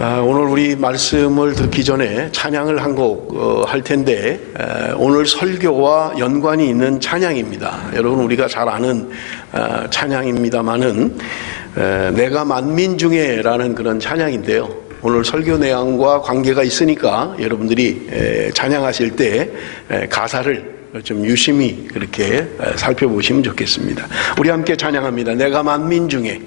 오늘 우리 말씀을 듣기 전에 찬양을 한 곡 할 텐데 오늘 설교와 연관이 있는 찬양입니다. 여러분 우리가 잘 아는 찬양입니다마는 내가 만민 중에 라는 그런 찬양인데요. 오늘 설교 내용과 관계가 있으니까 여러분들이 찬양하실 때 가사를 좀 유심히 그렇게 살펴보시면 좋겠습니다. 우리 함께 찬양합니다. 내가 만민 중에.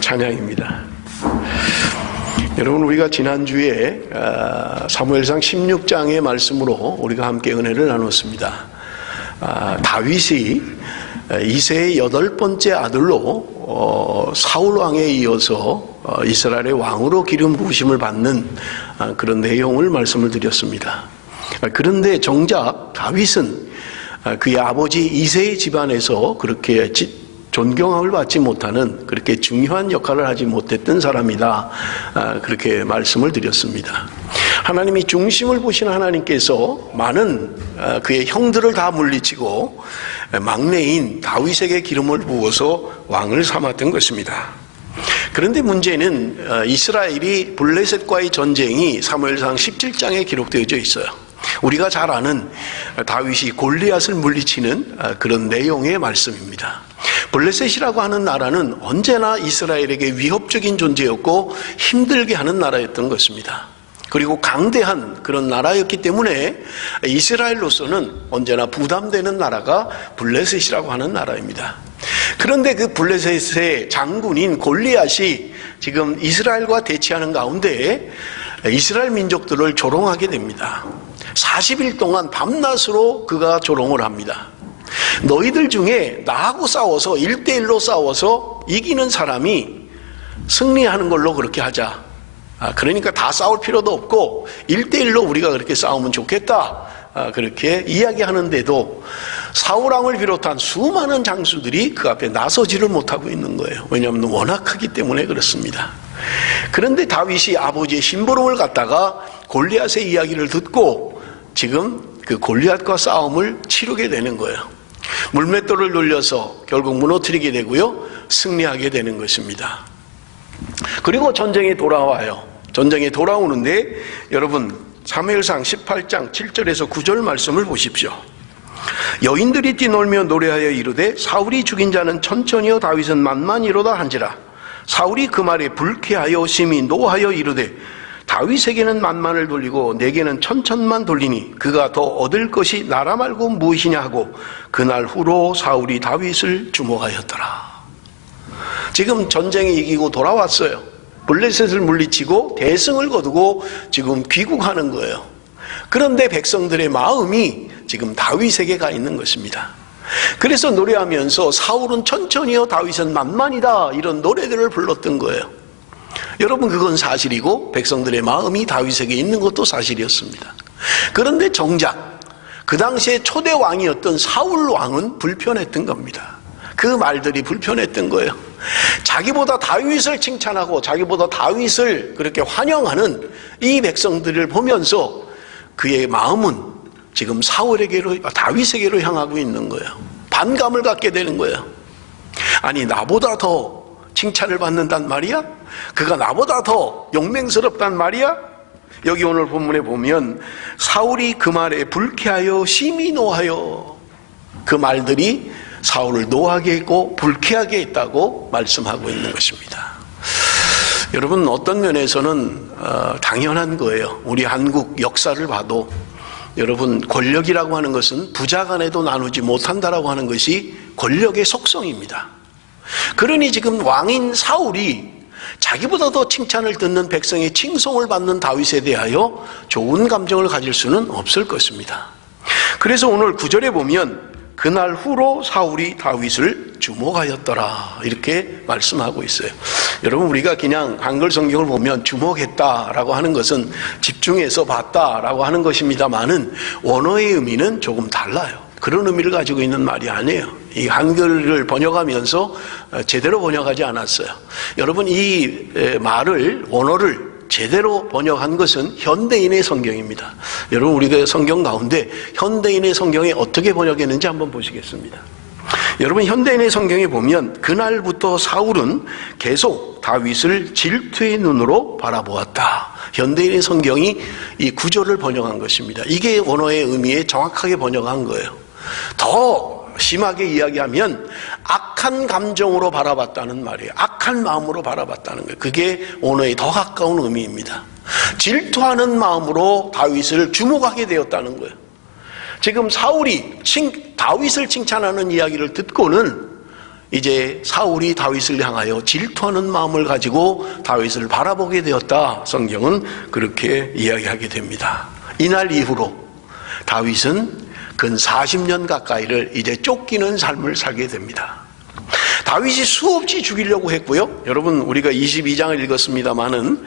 찬양입니다. 여러분 우리가 지난주에 사무엘상 16장의 말씀으로 우리가 함께 은혜를 나눴습니다. 다윗이 이새의 8번째 아들로 사울왕에 이어서 이스라엘의 왕으로 기름 부으심을 받는 그런 내용을 말씀을 드렸습니다. 그런데 정작 다윗은 그의 아버지 이새의 집안에서 그렇게 존경함을 받지 못하는 그렇게 중요한 역할을 하지 못했던 사람이다, 그렇게 말씀을 드렸습니다. 하나님이 중심을 보신 하나님께서 많은 그의 형들을 다 물리치고 막내인 다윗에게 기름을 부어서 왕을 삼았던 것입니다. 그런데 문제는 이스라엘이 블레셋과의 전쟁이 사무엘상 17장에 기록되어져 있어요. 우리가 잘 아는 다윗이 골리앗을 물리치는 그런 내용의 말씀입니다. 블레셋이라고 하는 나라는 언제나 이스라엘에게 위협적인 존재였고 힘들게 하는 나라였던 것입니다. 그리고 강대한 그런 나라였기 때문에 이스라엘로서는 언제나 부담되는 나라가 블레셋이라고 하는 나라입니다. 그런데 그 블레셋의 장군인 골리앗이 지금 이스라엘과 대치하는 가운데 이스라엘 민족들을 조롱하게 됩니다. 40일 동안 밤낮으로 그가 조롱을 합니다. 너희들 중에 나하고 싸워서 1대1로 싸워서 이기는 사람이 승리하는 걸로 그렇게 하자. 그러니까 다 싸울 필요도 없고 1대1로 우리가 그렇게 싸우면 좋겠다, 그렇게 이야기하는데도 사울왕을 비롯한 수많은 장수들이 그 앞에 나서지를 못하고 있는 거예요. 왜냐하면 워낙 크기 때문에 그렇습니다. 그런데 다윗이 아버지의 심부름을 갖다가 골리앗의 이야기를 듣고 지금 그 골리앗과 싸움을 치르게 되는 거예요. 물맷돌을 돌려서 결국 무너뜨리게 되고요, 승리하게 되는 것입니다. 그리고 전쟁에 돌아와요. 전쟁에 돌아오는데 여러분 사무엘상 18장 7절에서 9절 말씀을 보십시오. 여인들이 뛰놀며 노래하여 이르되 사울이 죽인 자는 천천히요 다윗은 만만이로다 한지라. 사울이 그 말에 불쾌하여 심히 노하여 이르되 다윗에게는 만만을 돌리고 내게는 천천만 돌리니 그가 더 얻을 것이 나라 말고 무엇이냐 하고 그날 후로 사울이 다윗을 주목하였더라. 지금 전쟁에 이기고 돌아왔어요. 블레셋을 물리치고 대승을 거두고 지금 귀국하는 거예요. 그런데 백성들의 마음이 지금 다윗에게 가 있는 것입니다. 그래서 노래하면서 사울은 천천히요 다윗은 만만이다, 이런 노래들을 불렀던 거예요. 여러분, 그건 사실이고 백성들의 마음이 다윗에게 있는 것도 사실이었습니다. 그런데 정작 그 당시에 초대 왕이었던 사울 왕은 불편했던 겁니다. 그 말들이 불편했던 거예요. 자기보다 다윗을 칭찬하고 자기보다 다윗을 그렇게 환영하는 이 백성들을 보면서 그의 마음은 지금 다윗에게로 향하고 있는 거예요. 반감을 갖게 되는 거예요. 아니, 나보다 더 칭찬을 받는단 말이야? 그가 나보다 더 용맹스럽단 말이야? 여기 오늘 본문에 보면 사울이 그 말에 불쾌하여 심히 노하여, 그 말들이 사울을 노하게 했고 불쾌하게 했다고 말씀하고 있는 것입니다. 여러분, 어떤 면에서는 당연한 거예요. 우리 한국 역사를 봐도 여러분, 권력이라고 하는 것은 부자 간에도 나누지 못한다라고 하는 것이 권력의 속성입니다. 그러니 지금 왕인 사울이 자기보다 더 칭찬을 듣는 백성의 칭송을 받는 다윗에 대하여 좋은 감정을 가질 수는 없을 것입니다. 그래서 오늘 9절에 보면 그날 후로 사울이 다윗을 주목하였더라, 이렇게 말씀하고 있어요. 여러분, 우리가 그냥 한글 성경을 보면 주목했다라고 하는 것은 집중해서 봤다라고 하는 것입니다만은 원어의 의미는 조금 달라요. 그런 의미를 가지고 있는 말이 아니에요. 이 한글을 번역하면서 제대로 번역하지 않았어요. 여러분, 이 말을, 원어를 제대로 번역한 것은 현대인의 성경입니다. 여러분, 우리가 성경 가운데 현대인의 성경에 어떻게 번역했는지 한번 보시겠습니다. 여러분, 현대인의 성경에 보면 그날부터 사울은 계속 다윗을 질투의 눈으로 바라보았다. 현대인의 성경이 이 구절을 번역한 것입니다. 이게 원어의 의미에 정확하게 번역한 거예요. 더 심하게 이야기하면 악한 감정으로 바라봤다는 말이에요. 악한 마음으로 바라봤다는 거예요. 그게 원어에 더 가까운 의미입니다. 질투하는 마음으로 다윗을 주목하게 되었다는 거예요. 지금 사울이 다윗을 칭찬하는 이야기를 듣고는 이제 사울이 다윗을 향하여 질투하는 마음을 가지고 다윗을 바라보게 되었다. 성경은 그렇게 이야기하게 됩니다. 이날 이후로 다윗은 근 40년 가까이를 이제 쫓기는 삶을 살게 됩니다. 다윗이 수없이 죽이려고 했고요. 여러분, 우리가 22장을 읽었습니다마는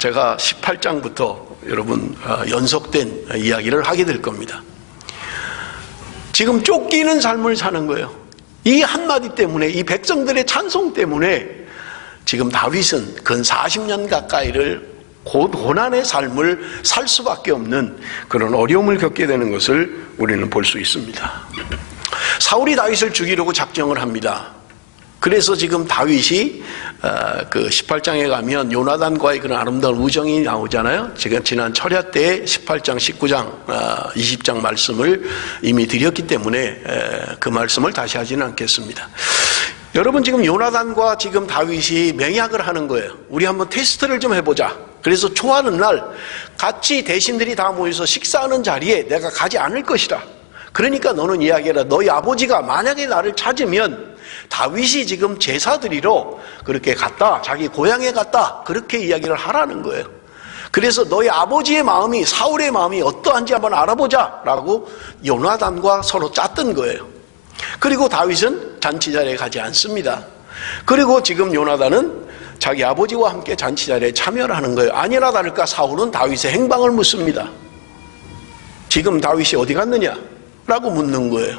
제가 18장부터 여러분 연속된 이야기를 하게 될 겁니다. 지금 쫓기는 삶을 사는 거예요. 이 한마디 때문에, 이 백성들의 찬송 때문에 지금 다윗은 근 40년 가까이를 고난의 삶을 살 수밖에 없는 그런 어려움을 겪게 되는 것을 우리는 볼 수 있습니다. 사울이 다윗을 죽이려고 작정을 합니다. 그래서 지금 다윗이 그 18장에 가면 요나단과의 그런 아름다운 우정이 나오잖아요. 제가 지난 철야 때 18장, 19장, 20장 말씀을 이미 드렸기 때문에 그 말씀을 다시 하지는 않겠습니다. 여러분, 지금 요나단과 지금 다윗이 맹약을 하는 거예요. 우리 한번 테스트를 좀 해보자. 그래서 초하는 날 같이 대신들이 다 모여서 식사하는 자리에 내가 가지 않을 것이다. 그러니까 너는 이야기해라. 너희 아버지가 만약에 나를 찾으면 다윗이 지금 제사 드리러 그렇게 갔다, 자기 고향에 갔다, 그렇게 이야기를 하라는 거예요. 그래서 너희 아버지의 마음이, 사울의 마음이 어떠한지 한번 알아보자 라고 요나단과 서로 짰던 거예요. 그리고 다윗은 잔치 자리에 가지 않습니다. 그리고 지금 요나단은 자기 아버지와 함께 잔치 자리에 참여를 하는 거예요. 아니나 다를까 사울은 다윗의 행방을 묻습니다. 지금 다윗이 어디 갔느냐? 라고 묻는 거예요.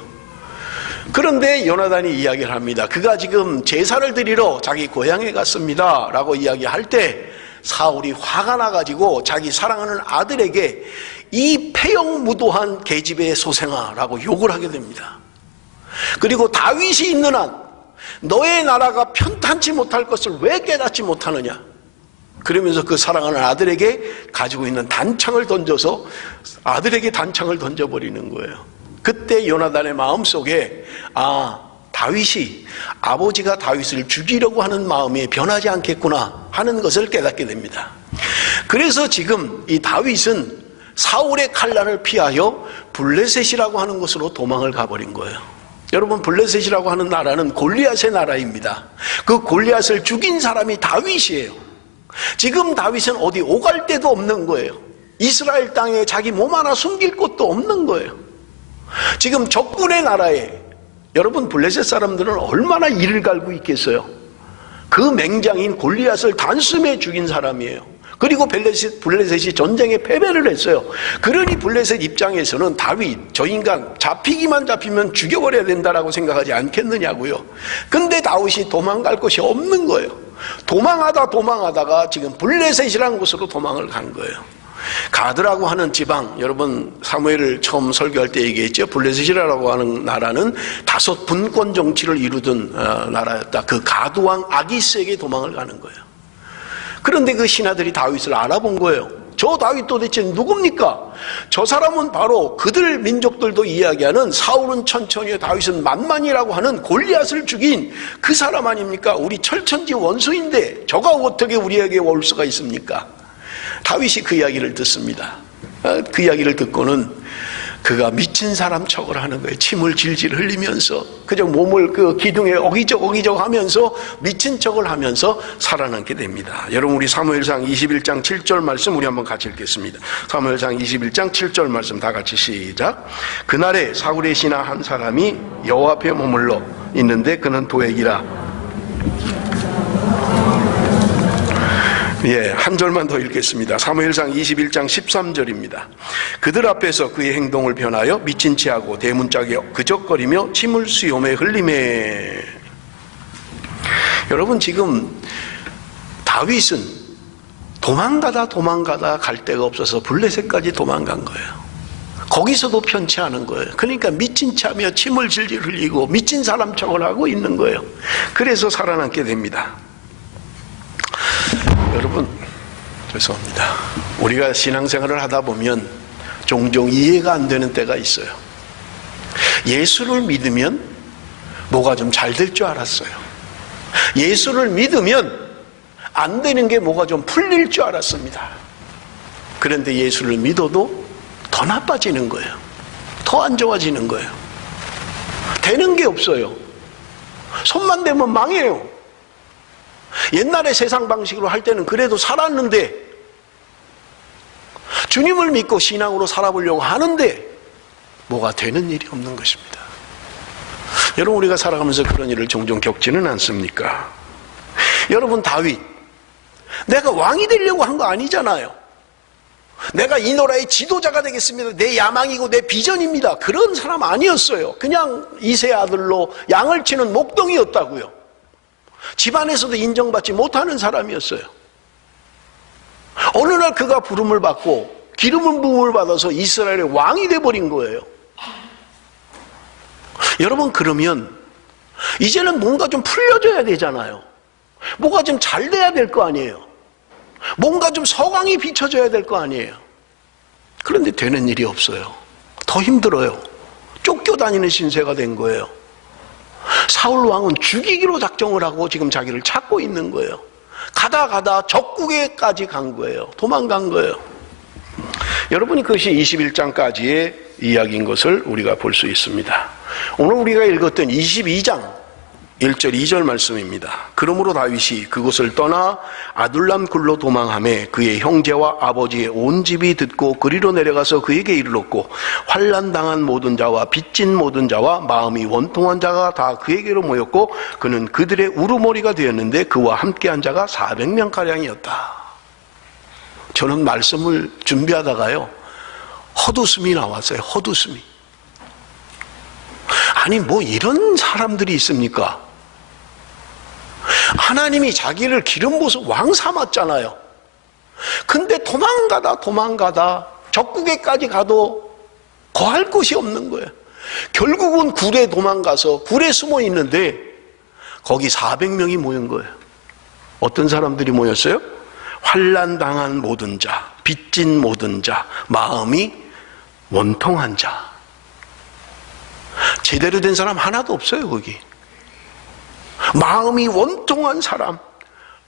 그런데 요나단이 이야기를 합니다. 그가 지금 제사를 드리러 자기 고향에 갔습니다 라고 이야기할 때 사울이 화가 나가지고 자기 사랑하는 아들에게 이 폐역무도한 계집의 소생아 라고 욕을 하게 됩니다. 그리고 다윗이 있는 한 너의 나라가 편탄치 못할 것을 왜 깨닫지 못하느냐, 그러면서 그 사랑하는 아들에게 가지고 있는 단창을 던져서 아들에게 단창을 던져버리는 거예요. 그때 요나단의 마음속에 다윗이 아버지가 다윗을 죽이려고 하는 마음이 변하지 않겠구나 하는 것을 깨닫게 됩니다. 그래서 지금 이 다윗은 사울의 칼날을 피하여 블레셋이라고 하는 곳으로 도망을 가버린 거예요. 여러분, 블레셋이라고 하는 나라는 골리앗의 나라입니다. 그 골리앗을 죽인 사람이 다윗이에요. 지금 다윗은 어디 오갈 데도 없는 거예요. 이스라엘 땅에 자기 몸 하나 숨길 곳도 없는 거예요. 지금 적군의 나라에, 여러분, 블레셋 사람들은 얼마나 이를 갈고 있겠어요. 그 맹장인 골리앗을 단숨에 죽인 사람이에요. 그리고 블레셋이 전쟁에 패배를 했어요. 그러니 블레셋 입장에서는 다윗, 저 인간 잡히기만 잡히면 죽여버려야 된다라고 생각하지 않겠느냐고요. 근데 다윗이 도망갈 곳이 없는 거예요. 도망하다가 지금 블레셋이라는 곳으로 도망을 간 거예요. 가드라고 하는 지방, 여러분 사무엘을 처음 설교할 때 얘기했죠. 블레셋이라고 하는 나라는 5 분권 정치를 이루던 나라였다. 그 가드왕 아기스에게 도망을 가는 거예요. 그런데 그 신하들이 다윗을 알아본 거예요. 저 다윗 도대체 누굽니까? 저 사람은 바로 그들 민족들도 이야기하는 사울은 천천히 다윗은 만만이라고 하는 골리앗을 죽인 그 사람 아닙니까? 우리 철천지 원수인데 저가 어떻게 우리에게 올 수가 있습니까? 다윗이 그 이야기를 듣습니다. 그 이야기를 듣고는 그가 미친 사람 척을 하는 거예요. 침을 질질 흘리면서 그저 몸을 그 기둥에 어기적 하면서 미친 척을 하면서 살아남게 됩니다. 여러분, 우리 사무엘상 21장 7절 말씀 우리 한번 같이 읽겠습니다. 사무엘상 21장 7절 말씀 다 같이 시작. 그날에 사울의 신하 한 사람이 여호와 앞에 머물러 있는데 그는 도액이라. 한 절만 더 읽겠습니다. 사무엘상 21장 13절입니다. 그들 앞에서 그의 행동을 변하여 미친 체하고 대문짝에 그적거리며 침을 수염에 흘리매. 여러분, 지금 다윗은 도망가다 갈 데가 없어서 블레셋까지 도망간 거예요. 거기서도 편치 않은 거예요. 그러니까 미친 체하며 침을 질질 흘리고 미친 사람 척을 하고 있는 거예요. 그래서 살아남게 됩니다. 여러분, 죄송합니다. 우리가 신앙생활을 하다 보면 종종 이해가 안 되는 때가 있어요. 예수를 믿으면 뭐가 좀 잘 될 줄 알았어요. 예수를 믿으면 안 되는 게 뭐가 좀 풀릴 줄 알았습니다. 그런데 예수를 믿어도 더 나빠지는 거예요. 더 안 좋아지는 거예요. 되는 게 없어요. 손만 대면 망해요. 옛날에 세상 방식으로 할 때는 그래도 살았는데, 주님을 믿고 신앙으로 살아보려고 하는데 뭐가 되는 일이 없는 것입니다. 여러분, 우리가 살아가면서 그런 일을 종종 겪지는 않습니까? 여러분, 다윗, 내가 왕이 되려고 한 거 아니잖아요. 내가 이 나라의 지도자가 되겠습니다, 내 야망이고 내 비전입니다, 그런 사람 아니었어요. 그냥 이세 아들로 양을 치는 목동이었다고요. 집안에서도 인정받지 못하는 사람이었어요. 어느 날 그가 부름을 받고 기름을 부음을 받아서 이스라엘의 왕이 돼버린 거예요. 여러분, 그러면 이제는 뭔가 좀 풀려져야 되잖아요. 뭐가 좀 잘 돼야 될 거 아니에요. 뭔가 좀 서광이 비춰져야 될 거 아니에요. 그런데 되는 일이 없어요. 더 힘들어요. 쫓겨다니는 신세가 된 거예요. 사울 왕은 죽이기로 작정을 하고 지금 자기를 찾고 있는 거예요. 가다 적국에까지 간 거예요. 도망간 거예요. 여러분이 그것이 21장까지의 이야기인 것을 우리가 볼 수 있습니다. 오늘 우리가 읽었던 22장 1절 2절 말씀입니다. 그러므로 다윗이 그곳을 떠나 아둘람 굴로 도망하매 그의 형제와 아버지의 온 집이 듣고 그리로 내려가서 그에게 이르렀고 환난당한 모든 자와 빚진 모든 자와 마음이 원통한 자가 다 그에게로 모였고 그는 그들의 우두머리가 되었는데 그와 함께한 자가 400명가량이었다. 저는 말씀을 준비하다가요, 헛웃음이 나왔어요. 헛웃음이. 아니, 뭐 이런 사람들이 있습니까? 하나님이 자기를 기름 부어서 왕 삼았잖아요. 근데 도망가다 적국에까지 가도 거할 곳이 없는 거예요. 결국은 굴에 도망가서 굴에 숨어 있는데 거기 400명이 모인 거예요. 어떤 사람들이 모였어요? 환난당한 모든 자, 빚진 모든 자, 마음이 원통한 자. 제대로 된 사람 하나도 없어요. 거기 마음이 원통한 사람,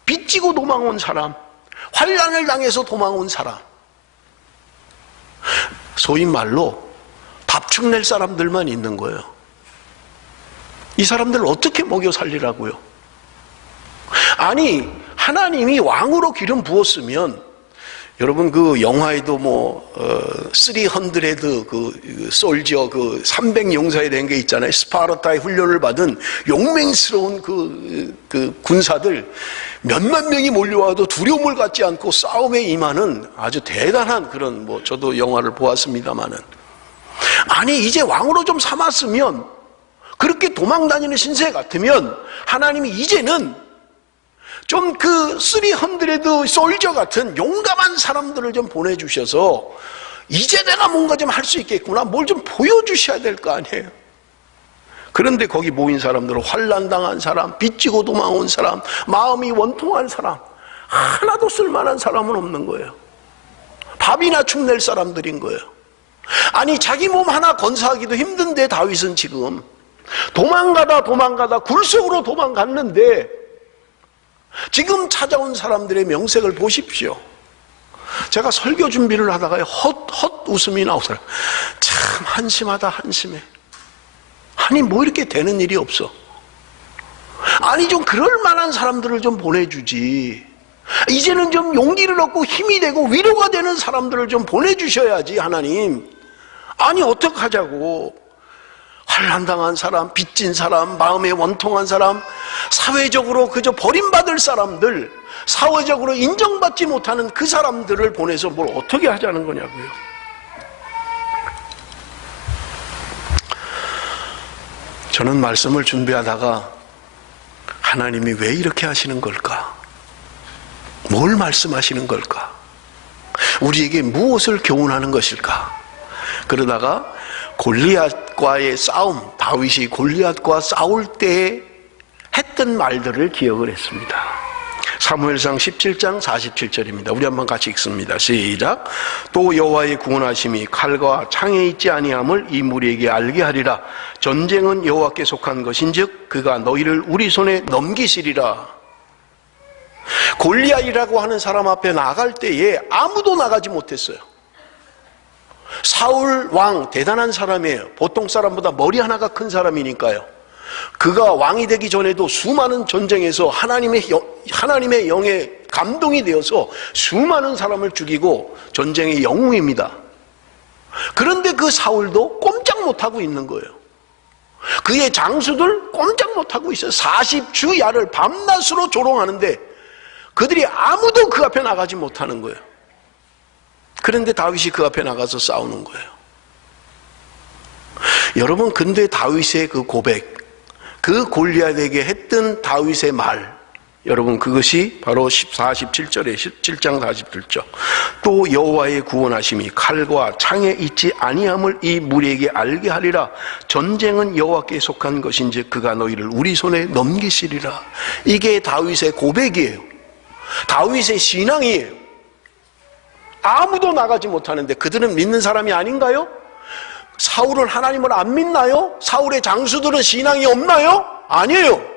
빚지고 도망온 사람, 환난을 당해서 도망온 사람, 소위 말로 답축낼 사람들만 있는 거예요. 이 사람들을 어떻게 먹여 살리라고요? 아니, 하나님이 왕으로 기름 부었으면, 여러분 그 영화에도 300 그 솔저, 그 300 용사에 대한 게 있잖아요. 스파르타의 훈련을 받은 용맹스러운 그 군사들 몇만 명이 몰려와도 두려움을 갖지 않고 싸움에 임하는 아주 대단한 그런, 저도 영화를 보았습니다마는, 아니 이제 왕으로 좀 삼았으면, 그렇게 도망다니는 신세 같으면 하나님이 이제는 좀 그 300 솔저 같은 용감한 사람들을 좀 보내주셔서 이제 내가 뭔가 좀 할 수 있겠구나, 뭘 좀 보여주셔야 될 거 아니에요. 그런데 거기 모인 사람들은 환난당한 사람, 빚지고 도망온 사람, 마음이 원통한 사람, 하나도 쓸만한 사람은 없는 거예요. 밥이나 축낼 사람들인 거예요. 아니 자기 몸 하나 건사하기도 힘든데 다윗은 지금 도망가다 굴속으로 도망갔는데, 지금 찾아온 사람들의 명색을 보십시오. 제가 설교 준비를 하다가 헛 웃음이 나오더라고요. 참 한심하다, 한심해. 아니 뭐 이렇게 되는 일이 없어. 아니 좀 그럴 만한 사람들을 좀 보내주지. 이제는 좀 용기를 얻고 힘이 되고 위로가 되는 사람들을 좀 보내주셔야지 하나님. 아니 어떡하자고. 환난당한 사람, 빚진 사람, 마음에 원통한 사람, 사회적으로 그저 버림받을 사람들, 사회적으로 인정받지 못하는 그 사람들을 보내서 뭘 어떻게 하자는 거냐고요. 저는 말씀을 준비하다가 하나님이 왜 이렇게 하시는 걸까? 뭘 말씀하시는 걸까? 우리에게 무엇을 교훈하는 것일까? 그러다가 골리앗과의 싸움, 다윗이 골리앗과 싸울 때 했던 말들을 기억을 했습니다. 사무엘상 17장 47절입니다. 우리 한번 같이 읽습니다. 시작. 또 여호와의 구원하심이 칼과 창에 있지 아니함을 이 무리에게 알게 하리라. 전쟁은 여호와께 속한 것인즉 그가 너희를 우리 손에 넘기시리라. 골리앗이라고 하는 사람 앞에 나갈 때에 아무도 나가지 못했어요. 사울 왕 대단한 사람이에요. 보통 사람보다 머리 하나가 큰 사람이니까요. 그가 왕이 되기 전에도 수많은 전쟁에서 하나님의 영에 감동이 되어서 수많은 사람을 죽이고 전쟁의 영웅입니다. 그런데 그 사울도 꼼짝 못하고 있는 거예요. 그의 장수들 꼼짝 못하고 있어요. 40주 야를 밤낮으로 조롱하는데 그들이 아무도 그 앞에 나가지 못하는 거예요. 그런데 다윗이 그 앞에 나가서 싸우는 거예요. 여러분, 근데 다윗의 그 고백, 그 골리앗에게 했던 다윗의 말, 여러분 그것이 바로 47절에 17장 47절. 또 여호와의 구원하심이 칼과 창에 있지 아니함을 이 무리에게 알게 하리라. 전쟁은 여호와께 속한 것인지 그가 너희를 우리 손에 넘기시리라. 이게 다윗의 고백이에요. 다윗의 신앙이에요. 아무도 나가지 못하는데 그들은 믿는 사람이 아닌가요? 사울은 하나님을 안 믿나요? 사울의 장수들은 신앙이 없나요? 아니에요.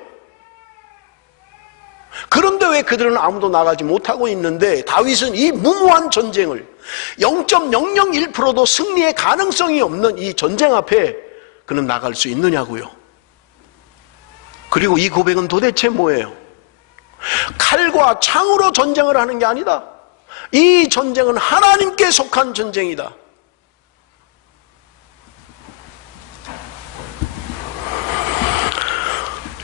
그런데 왜 그들은 아무도 나가지 못하고 있는데 다윗은 이 무모한 전쟁을 0.001%도 승리의 가능성이 없는 이 전쟁 앞에 그는 나갈 수 있느냐고요. 그리고 이 고백은 도대체 뭐예요? 칼과 창으로 전쟁을 하는 게 아니다. 이 전쟁은 하나님께 속한 전쟁이다.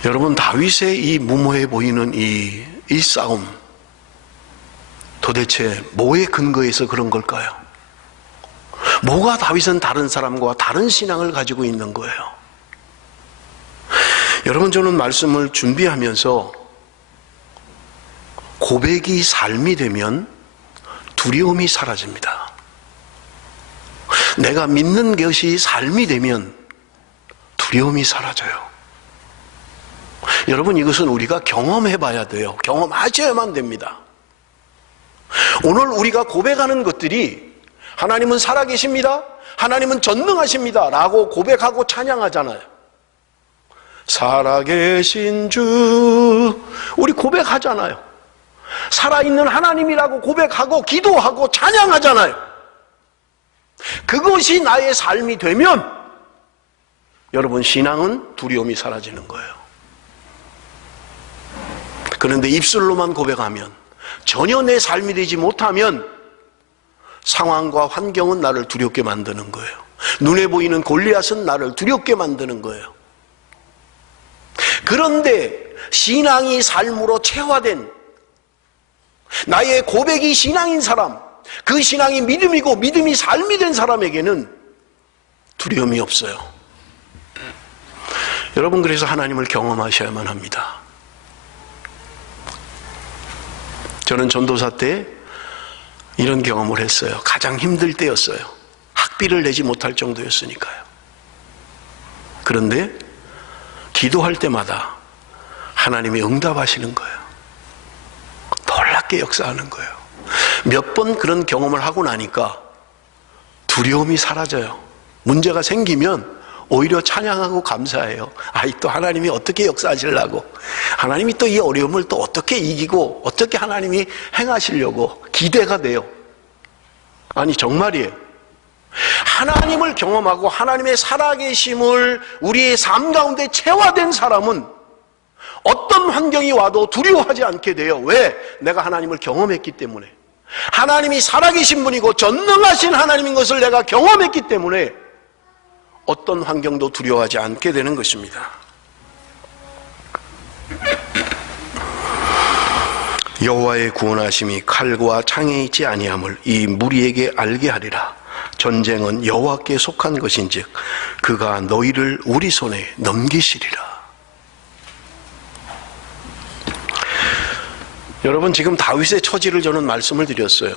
여러분, 다윗의 이 무모해 보이는 이 싸움, 도대체 뭐에 근거해서 그런 걸까요? 뭐가 다윗은 다른 사람과 다른 신앙을 가지고 있는 거예요? 여러분, 저는 말씀을 준비하면서 고백이 삶이 되면 두려움이 사라집니다. 내가 믿는 것이 삶이 되면 두려움이 사라져요. 여러분, 이것은 우리가 경험해 봐야 돼요. 경험하셔야만 됩니다. 오늘 우리가 고백하는 것들이 하나님은 살아계십니다, 하나님은 전능하십니다 라고 고백하고 찬양하잖아요. 살아계신 주, 우리 고백하잖아요. 살아있는 하나님이라고 고백하고 기도하고 찬양하잖아요. 그것이 나의 삶이 되면 여러분, 신앙은 두려움이 사라지는 거예요. 그런데 입술로만 고백하면, 전혀 내 삶이 되지 못하면 상황과 환경은 나를 두렵게 만드는 거예요. 눈에 보이는 골리앗은 나를 두렵게 만드는 거예요. 그런데 신앙이 삶으로 체화된, 나의 고백이 신앙인 사람, 그 신앙이 믿음이고 믿음이 삶이 된 사람에게는 두려움이 없어요. 여러분, 그래서 하나님을 경험하셔야만 합니다. 저는 전도사 때 이런 경험을 했어요. 가장 힘들 때였어요. 학비를 내지 못할 정도였으니까요. 그런데 기도할 때마다 하나님이 응답하시는 거예요. 놀랍게 역사하는 거예요. 몇 번 그런 경험을 하고 나니까 두려움이 사라져요. 문제가 생기면 오히려 찬양하고 감사해요. 또 하나님이 어떻게 역사하시려고, 하나님이 또 이 어려움을 또 어떻게 이기고 어떻게 하나님이 행하시려고 기대가 돼요. 아니, 정말이에요. 하나님을 경험하고 하나님의 살아계심을 우리의 삶 가운데 체화된 사람은 어떤 환경이 와도 두려워하지 않게 돼요. 왜? 내가 하나님을 경험했기 때문에. 하나님이 살아계신 분이고 전능하신 하나님인 것을 내가 경험했기 때문에 어떤 환경도 두려워하지 않게 되는 것입니다. 여호와의 구원하심이 칼과 창에 있지 아니함을 이 무리에게 알게 하리라. 전쟁은 여호와께 속한 것인즉 그가 너희를 우리 손에 넘기시리라. 여러분, 지금 다윗의 처지를 저는 말씀을 드렸어요.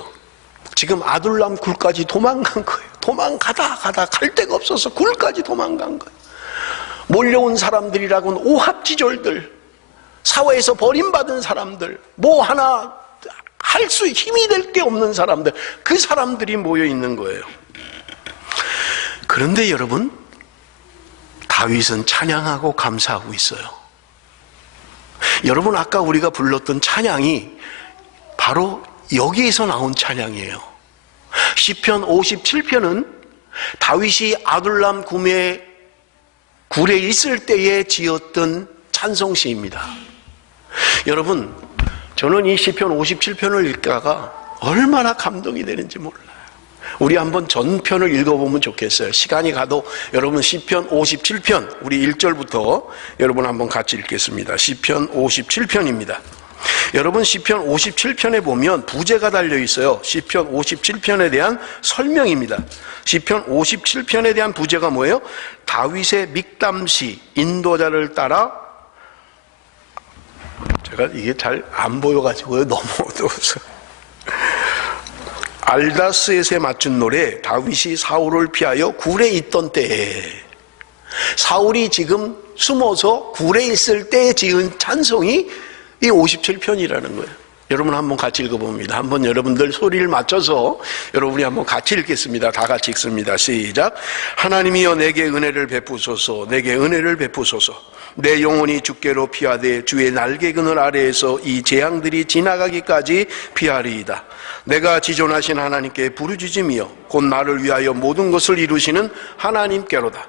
지금 아둘람 굴까지 도망간 거예요. 도망가다 갈 데가 없어서 굴까지 도망간 거예요. 몰려온 사람들이라고는 오합지졸들, 사회에서 버림받은 사람들, 뭐 하나 할 수 힘이 될 게 없는 사람들, 그 사람들이 모여 있는 거예요. 그런데 여러분, 다윗은 찬양하고 감사하고 있어요. 여러분, 아까 우리가 불렀던 찬양이 바로 여기에서 나온 찬양이에요. 시편 57편은 다윗이 아둘람 굴에 있을 때에 지었던 찬송시입니다. 여러분, 저는 이 시편 57편을 읽다가 얼마나 감동이 되는지 몰라요. 우리 한번 전편을 읽어보면 좋겠어요. 시간이 가도 여러분, 시편 57편 우리 1절부터 여러분 한번 같이 읽겠습니다. 시편 57편입니다. 여러분, 시편 57편에 보면 부제가 달려 있어요. 시편 57편에 대한 설명입니다. 시편 57편에 대한 부제가 뭐예요? 다윗의 믹담시, 인도자를 따라, 제가 이게 잘 안 보여가지고요, 너무 어두워서. 알다스엣에 맞춘 노래, 다윗이 사울을 피하여 굴에 있던 때에, 사울이 지금 숨어서 굴에 있을 때에 지은 찬송이 이 57편이라는 거예요. 여러분, 한번 같이 읽어봅니다. 한번 여러분들 소리를 맞춰서 여러분이 한번 같이 읽겠습니다. 다 같이 읽습니다. 시작. 하나님이여 내게 은혜를 베푸소서. 내게 은혜를 베푸소서. 내 영혼이 주께로 피하되 주의 날개 그늘 아래에서 이 재앙들이 지나가기까지 피하리이다. 내가 지존하신 하나님께 부르짖으며 곧 나를 위하여 모든 것을 이루시는 하나님께로다.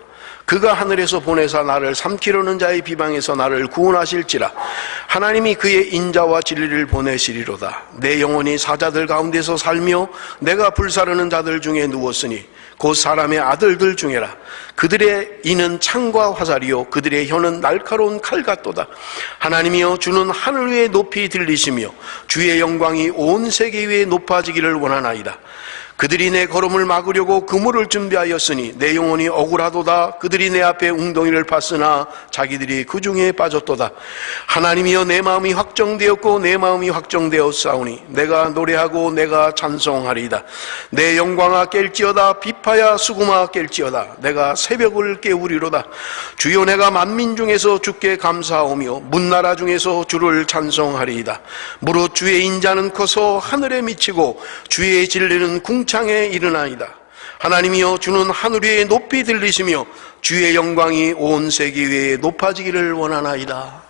그가 하늘에서 보내사 나를 삼키려는 자의 비방에서 나를 구원하실지라. 하나님이 그의 인자와 진리를 보내시리로다. 내 영혼이 사자들 가운데서 살며 내가 불사르는 자들 중에 누웠으니 곧 사람의 아들들 중에라. 그들의 이는 창과 화살이요 그들의 혀는 날카로운 칼 같도다. 하나님이여 주는 하늘 위에 높이 들리시며 주의 영광이 온 세계 위에 높아지기를 원하나이다. 그들이 내 걸음을 막으려고 그물을 준비하였으니 내 영혼이 억울하도다. 그들이 내 앞에 웅덩이를 팠으나 자기들이 그 중에 빠졌도다. 하나님이여 내 마음이 확정되었고 내 마음이 확정되었사오니 내가 노래하고 내가 찬송하리이다. 내 영광아 깰지어다. 비파야 수금아 깰지어다. 내가 새벽을 깨우리로다. 주여 내가 만민 중에서 주께 감사하오며 문나라 중에서 주를 찬송하리이다. 무릇 주의 인자는 커서 하늘에 미치고 주의 진리는 궁창에 이르나이다. 하나님이여 주는 하늘 위에 높이 들리시며 주의 영광이 온 세계 위에 높아지기를 원하나이다.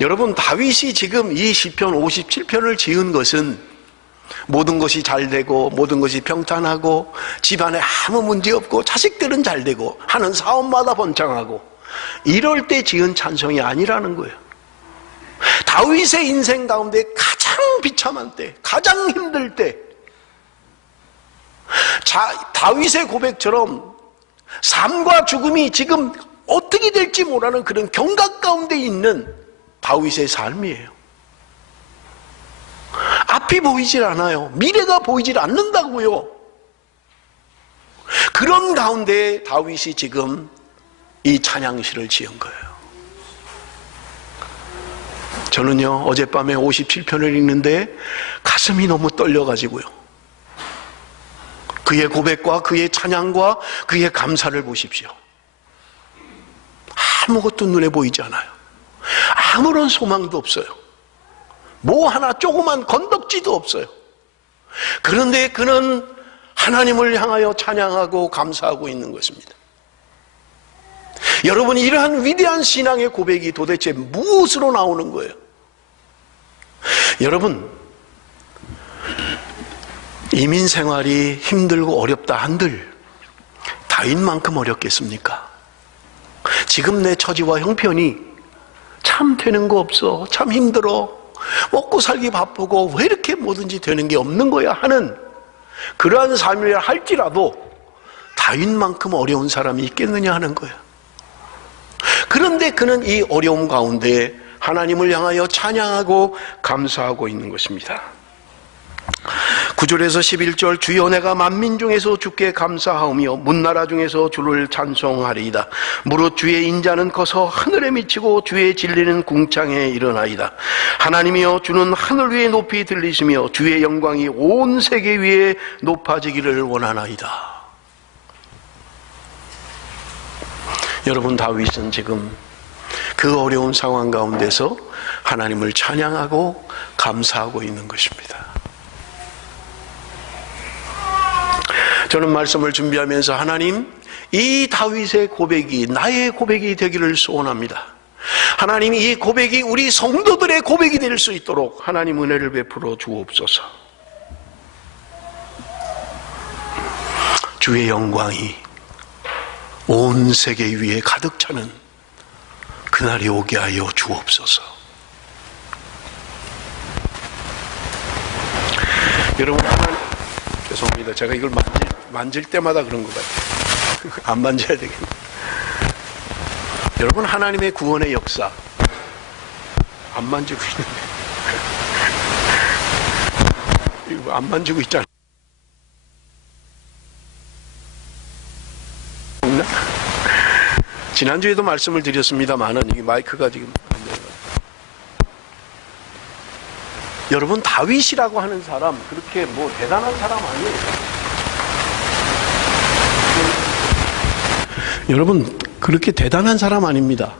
여러분, 다윗이 지금 이 시편 57편을 지은 것은 모든 것이 잘 되고 모든 것이 평탄하고 집안에 아무 문제 없고 자식들은 잘 되고 하는 사업마다 번창하고 이럴 때 지은 찬송이 아니라는 거예요. 다윗의 인생 가운데 가장 비참한 때, 가장 힘들 때, 다윗의 고백처럼 삶과 죽음이 지금 어떻게 될지 모르는 그런 경각 가운데 있는 다윗의 삶이에요. 앞이 보이질 않아요. 미래가 보이질 않는다고요. 그런 가운데 다윗이 지금 이 찬양시를 지은 거예요. 저는요, 어젯밤에 57편을 읽는데 가슴이 너무 떨려가지고요. 그의 고백과 그의 찬양과 그의 감사를 보십시오. 아무것도 눈에 보이지 않아요. 아무런 소망도 없어요. 뭐 하나 조그만 건덕지도 없어요. 그런데 그는 하나님을 향하여 찬양하고 감사하고 있는 것입니다. 여러분, 이러한 위대한 신앙의 고백이 도대체 무엇으로 나오는 거예요? 여러분, 이민 생활이 힘들고 어렵다 한들 다윗만큼 어렵겠습니까? 지금 내 처지와 형편이 참 되는 거 없어, 참 힘들어, 먹고 살기 바쁘고 왜 이렇게 뭐든지 되는 게 없는 거야 하는 그러한 삶이라 할지라도 다윗만큼 어려운 사람이 있겠느냐 하는 거예요. 그런데 그는 이 어려움 가운데 하나님을 향하여 찬양하고 감사하고 있는 것입니다. 9절에서 11절 주여 내가 만민 중에서 주께 감사하오며 문나라 중에서 주를 찬송하리이다. 무릇 주의 인자는 커서 하늘에 미치고 주의 진리는 궁창에 일어나이다. 하나님이여 주는 하늘 위에 높이 들리시며 주의 영광이 온 세계 위에 높아지기를 원하나이다. 여러분, 다윗은 지금 그 어려운 상황 가운데서 하나님을 찬양하고 감사하고 있는 것입니다. 저는 말씀을 준비하면서 하나님, 이 다윗의 고백이 나의 고백이 되기를 소원합니다. 하나님, 이 고백이 우리 성도들의 고백이 될 수 있도록 하나님 은혜를 베풀어 주옵소서. 주의 영광이 온 세계 위에 가득 차는 그날이 오게 하여 주옵소서. 여러분, 죄송합니다. 제가 이걸 만질 때마다 그런 것 같아요. 안 만져야 되겠네. 여러분, 하나님의 구원의 역사 안 만지고 있는데 이거 안 만지고 있잖아요. 지난주에도 말씀을 드렸습니다만은 이게 마이크가 지금 안 돼요. 여러분, 다윗이라고 하는 사람 그렇게 뭐 대단한 사람 아니에요. 여러분, 그렇게 대단한 사람 아닙니다.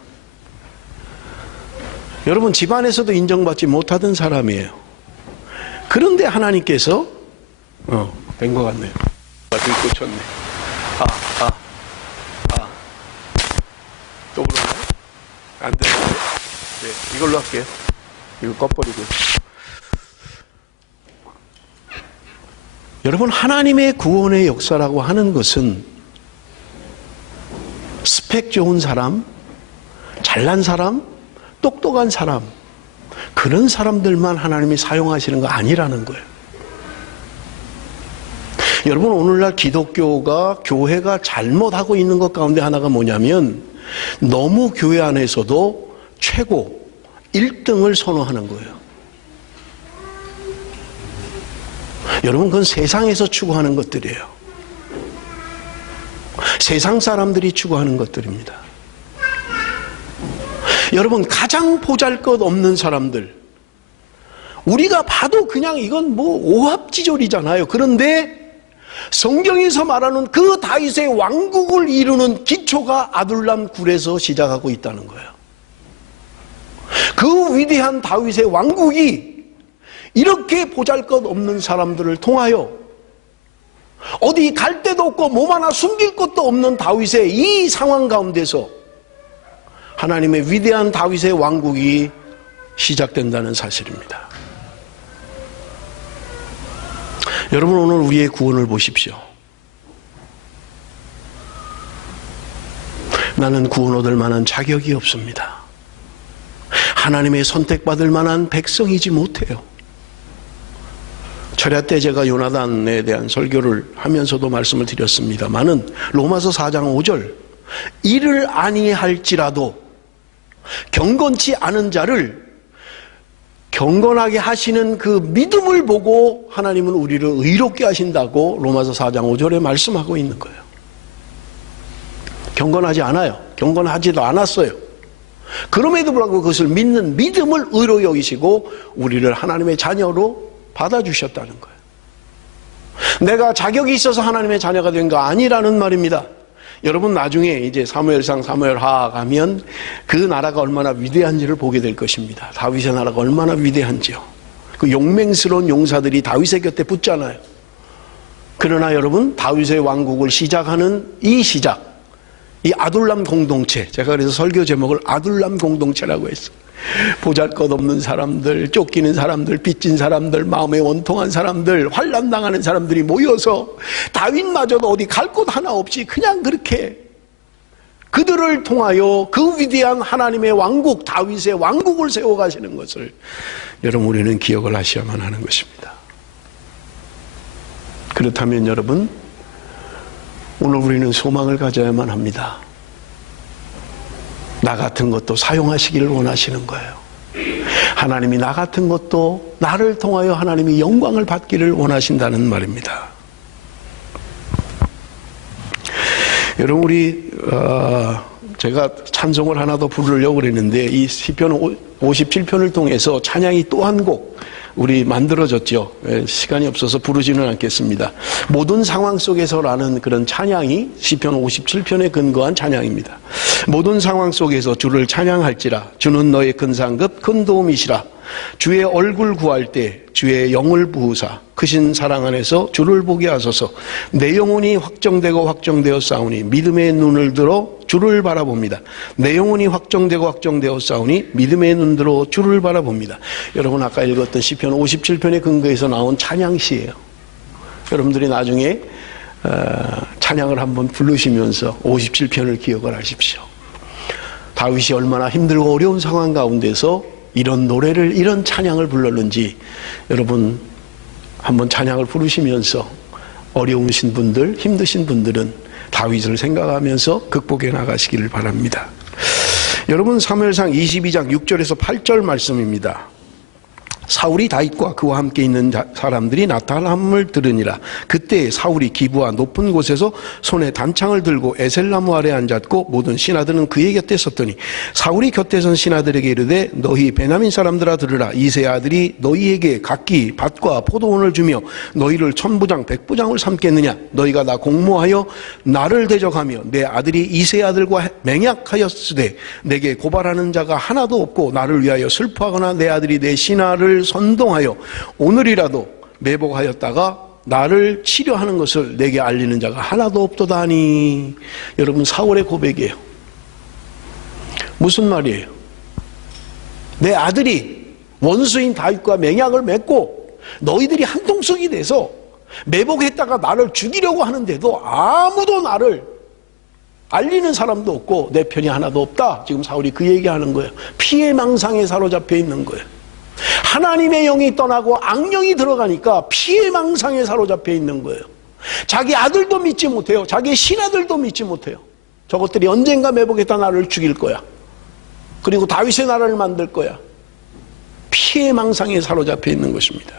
여러분, 집안에서도 인정받지 못하던 사람이에요. 그런데 하나님께서 된 것 같네요. 불 꽂혔네. 또 그러나요? 안 되는데? 네, 이걸로 할게요. 이거 꺼버리고. 여러분, 하나님의 구원의 역사라고 하는 것은 스펙 좋은 사람, 잘난 사람, 똑똑한 사람, 그런 사람들만 하나님이 사용하시는 거 아니라는 거예요. 여러분, 오늘날 기독교가, 교회가 잘못하고 있는 것 가운데 하나가 뭐냐면 너무 교회 안에서도 최고 1등을 선호하는 거예요. 여러분, 그건 세상에서 추구하는 것들이에요. 세상 사람들이 추구하는 것들입니다. 여러분, 가장 보잘것없는 사람들, 우리가 봐도 그냥 이건 뭐 오합지졸이잖아요. 그런데 성경에서 말하는 그 다윗의 왕국을 이루는 기초가 아둘람 굴에서 시작하고 있다는 거예요. 그 위대한 다윗의 왕국이 이렇게 보잘것없는 사람들을 통하여 어디 갈 데도 없고 몸 하나 숨길 것도 없는 다윗의 이 상황 가운데서 하나님의 위대한 다윗의 왕국이 시작된다는 사실입니다. 여러분, 오늘 우리의 구원을 보십시오. 나는 구원 얻을 만한 자격이 없습니다. 하나님의 선택받을 만한 백성이지 못해요. 철야 때 제가 요나단에 대한 설교를 하면서도 말씀을 드렸습니다마는 로마서 4장 5절, 이를 아니할지라도 경건치 않은 자를 경건하게 하시는 그 믿음을 보고 하나님은 우리를 의롭게 하신다고 로마서 4장 5절에 말씀하고 있는 거예요. 경건하지 않아요. 경건하지도 않았어요. 그럼에도 불구하고 그것을 믿는 믿음을 의로 여기시고 우리를 하나님의 자녀로 받아주셨다는 거예요. 내가 자격이 있어서 하나님의 자녀가 된 거 아니라는 말입니다. 여러분, 나중에 이제 사무엘상, 사무엘하 가면 그 나라가 얼마나 위대한지를 보게 될 것입니다. 다윗의 나라가 얼마나 위대한지요. 그 용맹스러운 용사들이 다윗의 곁에 붙잖아요. 그러나 여러분, 다윗의 왕국을 시작하는 이 시작, 이 아둘람 공동체, 제가 그래서 설교 제목을 아둘람 공동체라고 했어요. 보잘것없는 사람들, 쫓기는 사람들, 빚진 사람들, 마음에 원통한 사람들, 환난당하는 사람들이 모여서 다윗마저도 어디 갈 곳 하나 없이 그냥 그렇게 그들을 통하여 그 위대한 하나님의 왕국, 다윗의 왕국을 세워가시는 것을 여러분, 우리는 기억을 하셔야만 하는 것입니다. 그렇다면 여러분, 오늘 우리는 소망을 가져야만 합니다. 나 같은 것도 사용하시기를 원하시는 거예요. 하나님이 나 같은 것도 나를 통하여 하나님이 영광을 받기를 원하신다는 말입니다. 여러분, 우리 제가 찬송을 하나 더 부르려고 그랬는데 이 시편 57편을 통해서 찬양이 또 한 곡 우리 만들어졌죠. 시간이 없어서 부르지는 않겠습니다. 모든 상황 속에서라는 그런 찬양이 시편 57편에 근거한 찬양입니다. 모든 상황 속에서 주를 찬양할지라. 주는 너의 큰 상급 큰 도움이시라. 주의 얼굴 구할 때 주의 영을 부으사 크신 사랑 안에서 주를 보게 하소서. 내 영혼이 확정되고 확정되어 싸우니 믿음의 눈을 들어 주를 바라봅니다. 내 영혼이 확정되고 확정되어 싸우니 믿음의 눈 들어 주를 바라봅니다. 여러분, 아까 읽었던 시편 57편의 근거에서 나온 찬양시예요. 여러분들이 나중에 찬양을 한번 부르시면서 57편을 기억을 하십시오. 다윗이 얼마나 힘들고 어려운 상황 가운데서 이런 노래를, 이런 찬양을 불렀는지 여러분 한번 찬양을 부르시면서 어려우신 분들, 힘드신 분들은 다윗을 생각하면서 극복해 나가시기를 바랍니다. 여러분, 사무엘상 22장 6절에서 8절 말씀입니다. 사울이 다윗과 그와 함께 있는 사람들이 나타남을 들으니라. 그때 사울이 기브와 높은 곳에서 손에 단창을 들고 에셀나무 아래 앉았고 모든 신하들은 그의 곁에 섰더니 사울이 곁에 선 신하들에게 이르되 너희 베냐민 사람들아 들으라. 이새의 아들이 너희에게 각기 밭과 포도원을 주며 너희를 천부장 백부장을 삼겠느냐. 너희가 나 공모하여 나를 대적하며 내 아들이 이새의 아들과 맹약하였으되 내게 고발하는 자가 하나도 없고 나를 위하여 슬퍼하거나 내 아들이 내 신하를 선동하여 오늘이라도 매복하였다가 나를 치료하는 것을 내게 알리는 자가 하나도 없도다 하니. 여러분, 사울의 고백이에요. 무슨 말이에요? 내 아들이 원수인 다윗과 맹약을 맺고 너희들이 한통속이 돼서 매복했다가 나를 죽이려고 하는데도 아무도 나를 알리는 사람도 없고 내 편이 하나도 없다. 지금 사울이 그 얘기하는 거예요. 피해망상에 사로잡혀 있는 거예요. 하나님의 영이 떠나고 악령이 들어가니까 피해망상에 사로잡혀 있는 거예요. 자기 아들도 믿지 못해요. 자기 신하들도 믿지 못해요. 저것들이 언젠가 매복했다 나를 죽일 거야. 그리고 다윗의 나라를 만들 거야. 피해망상에 사로잡혀 있는 것입니다.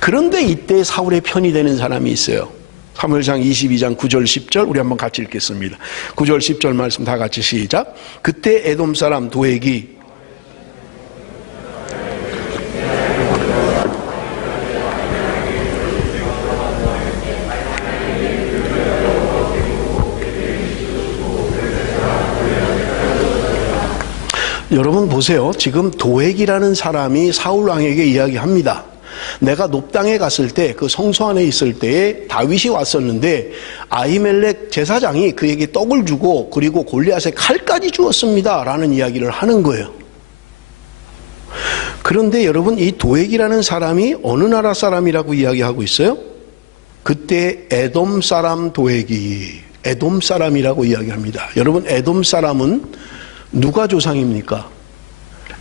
그런데 이때 사울의 편이 되는 사람이 있어요. 사무엘상 22장 9절 10절 우리 한번 같이 읽겠습니다. 9절 10절 말씀 다 같이 시작. 그때 에돔 사람 도액이 여러분 보세요. 지금 도액이라는 사람이 사울 왕에게 이야기합니다. 내가 높당에 갔을 때 그 성소 안에 있을 때에 다윗이 왔었는데 아히멜렉 제사장이 그에게 떡을 주고 그리고 골리앗의 칼까지 주었습니다 라는 이야기를 하는 거예요. 그런데 여러분, 이 도액이라는 사람이 어느 나라 사람이라고 이야기하고 있어요? 그때 에돔 사람 도액이 에돔 사람이라고 이야기합니다. 여러분, 에돔 사람은 누가 조상입니까?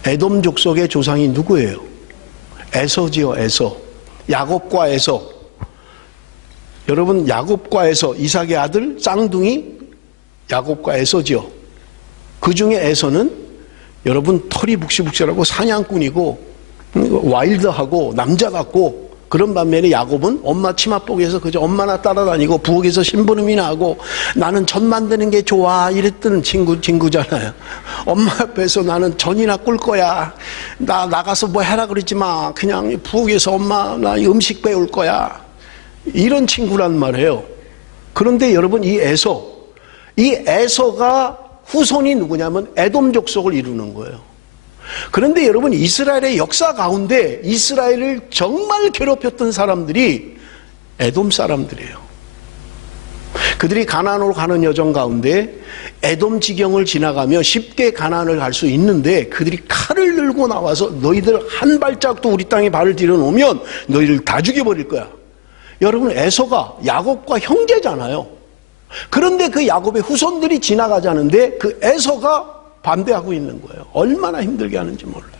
에돔 족속의 조상이 누구예요? 에서지요. 에서. 야곱과 에서. 여러분, 야곱과 에서, 이삭의 아들 쌍둥이 야곱과 에서지요. 그 중에 에서는 여러분 털이 북실북실하고 사냥꾼이고 와일드하고 남자 같고, 그런 반면에 야곱은 엄마 치맛복에서 그저 엄마나 따라다니고 부엌에서 심부름이나 하고 나는 전 만드는 게 좋아 이랬던 친구잖아요. 엄마 앞에서 나는 전이나 꿀 거야. 나 나가서 뭐 해라 그러지 마. 그냥 부엌에서 엄마 나 음식 배울 거야. 이런 친구란 말이에요. 그런데 여러분, 이 에서가 후손이 누구냐면 에돔 족속을 이루는 거예요. 그런데 여러분, 이스라엘의 역사 가운데 이스라엘을 정말 괴롭혔던 사람들이 에돔 사람들이에요. 그들이 가나안으로 가는 여정 가운데 에돔 지경을 지나가며 쉽게 가나안을 갈 수 있는데 그들이 칼을 들고 나와서 너희들 한 발짝도 우리 땅에 발을 들여놓으면 너희를 다 죽여버릴 거야. 여러분, 에서가 야곱과 형제잖아요. 그런데 그 야곱의 후손들이 지나가자는데 그 에서가 반대하고 있는 거예요. 얼마나 힘들게 하는지 몰라요.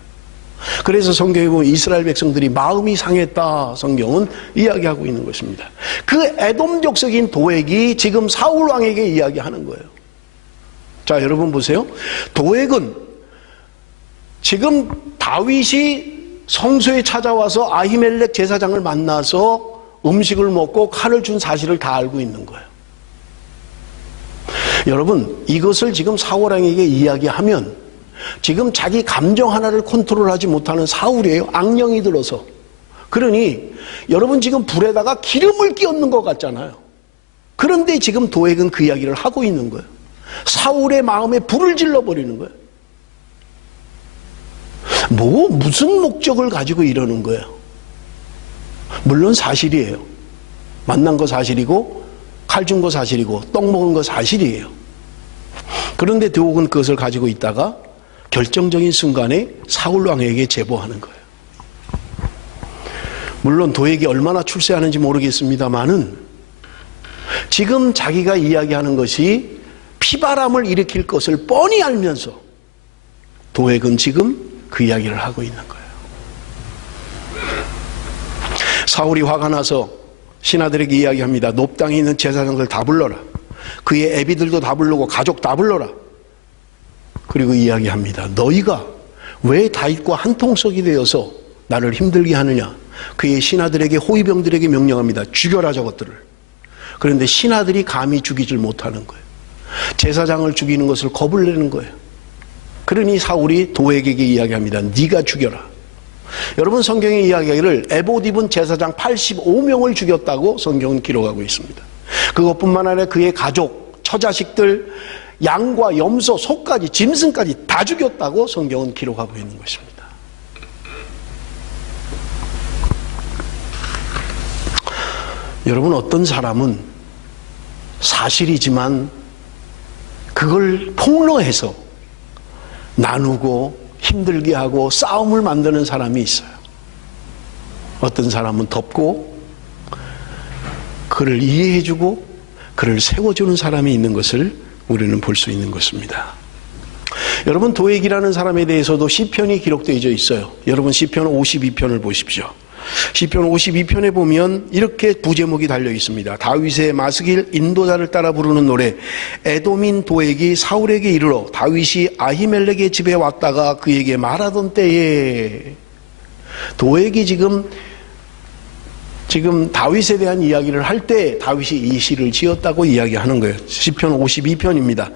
그래서 성경에 보면 이스라엘 백성들이 마음이 상했다, 성경은 이야기하고 있는 것입니다. 그 에돔 족속인 도액이 지금 사울 왕에게 이야기하는 거예요. 자, 여러분 보세요. 도액은 지금 다윗이 성소에 찾아와서 아히멜렉 제사장을 만나서 음식을 먹고 칼을 준 사실을 다 알고 있는 거예요. 여러분, 이것을 지금 사울 왕에게 이야기하면 지금 자기 감정 하나를 컨트롤하지 못하는 사울이에요. 악령이 들어서. 그러니 여러분, 지금 불에다가 기름을 끼얹는 것 같잖아요. 그런데 지금 도액은 그 이야기를 하고 있는 거예요. 사울의 마음에 불을 질러버리는 거예요. 무슨 목적을 가지고 이러는 거예요? 물론 사실이에요. 만난 거 사실이고 칼 준 거 사실이고 떡 먹은 거 사실이에요. 그런데 도액은 그것을 가지고 있다가 결정적인 순간에 사울 왕에게 제보하는 거예요. 물론 도액이 얼마나 출세하는지 모르겠습니다만은 지금 자기가 이야기하는 것이 피바람을 일으킬 것을 뻔히 알면서 도액은 지금 그 이야기를 하고 있는 거예요. 사울이 화가 나서 신하들에게 이야기합니다. 높당에 있는 제사장들 다 불러라. 그의 애비들도 다 부르고 가족 다 불러라. 그리고 이야기합니다. 너희가 왜 다윗과 한통속이 되어서 나를 힘들게 하느냐. 그의 신하들에게, 호위병들에게 명령합니다. 죽여라 저것들을. 그런데 신하들이 감히 죽이질 못하는 거예요. 제사장을 죽이는 것을 겁을 내는 거예요. 그러니 사울이 도액에게 이야기합니다. 네가 죽여라. 여러분, 성경의 이야기를 에봇 입은 제사장 85명을 죽였다고 성경은 기록하고 있습니다. 그것뿐만 아니라 그의 가족, 처자식들, 양과 염소, 소까지, 짐승까지 다 죽였다고 성경은 기록하고 있는 것입니다. 여러분, 어떤 사람은 사실이지만 그걸 폭로해서 나누고 힘들게 하고 싸움을 만드는 사람이 있어요. 어떤 사람은 덮고 그를 이해해주고 그를 세워주는 사람이 있는 것을 우리는 볼 수 있는 것입니다. 여러분, 도액이라는 사람에 대해서도 시편이 기록되어 있어요. 여러분, 시편 52편을 보십시오. 시편 52편에 보면 이렇게 부제목이 달려 있습니다. 다윗의 마스길 인도자를 따라 부르는 노래. 에돔인 도액이 사울에게 이르러 다윗이 아히멜렉의 집에 왔다가 그에게 말하던 때에. 도액이 지금 다윗에 대한 이야기를 할 때 다윗이 이 시를 지었다고 이야기하는 거예요. 시편 52편입니다.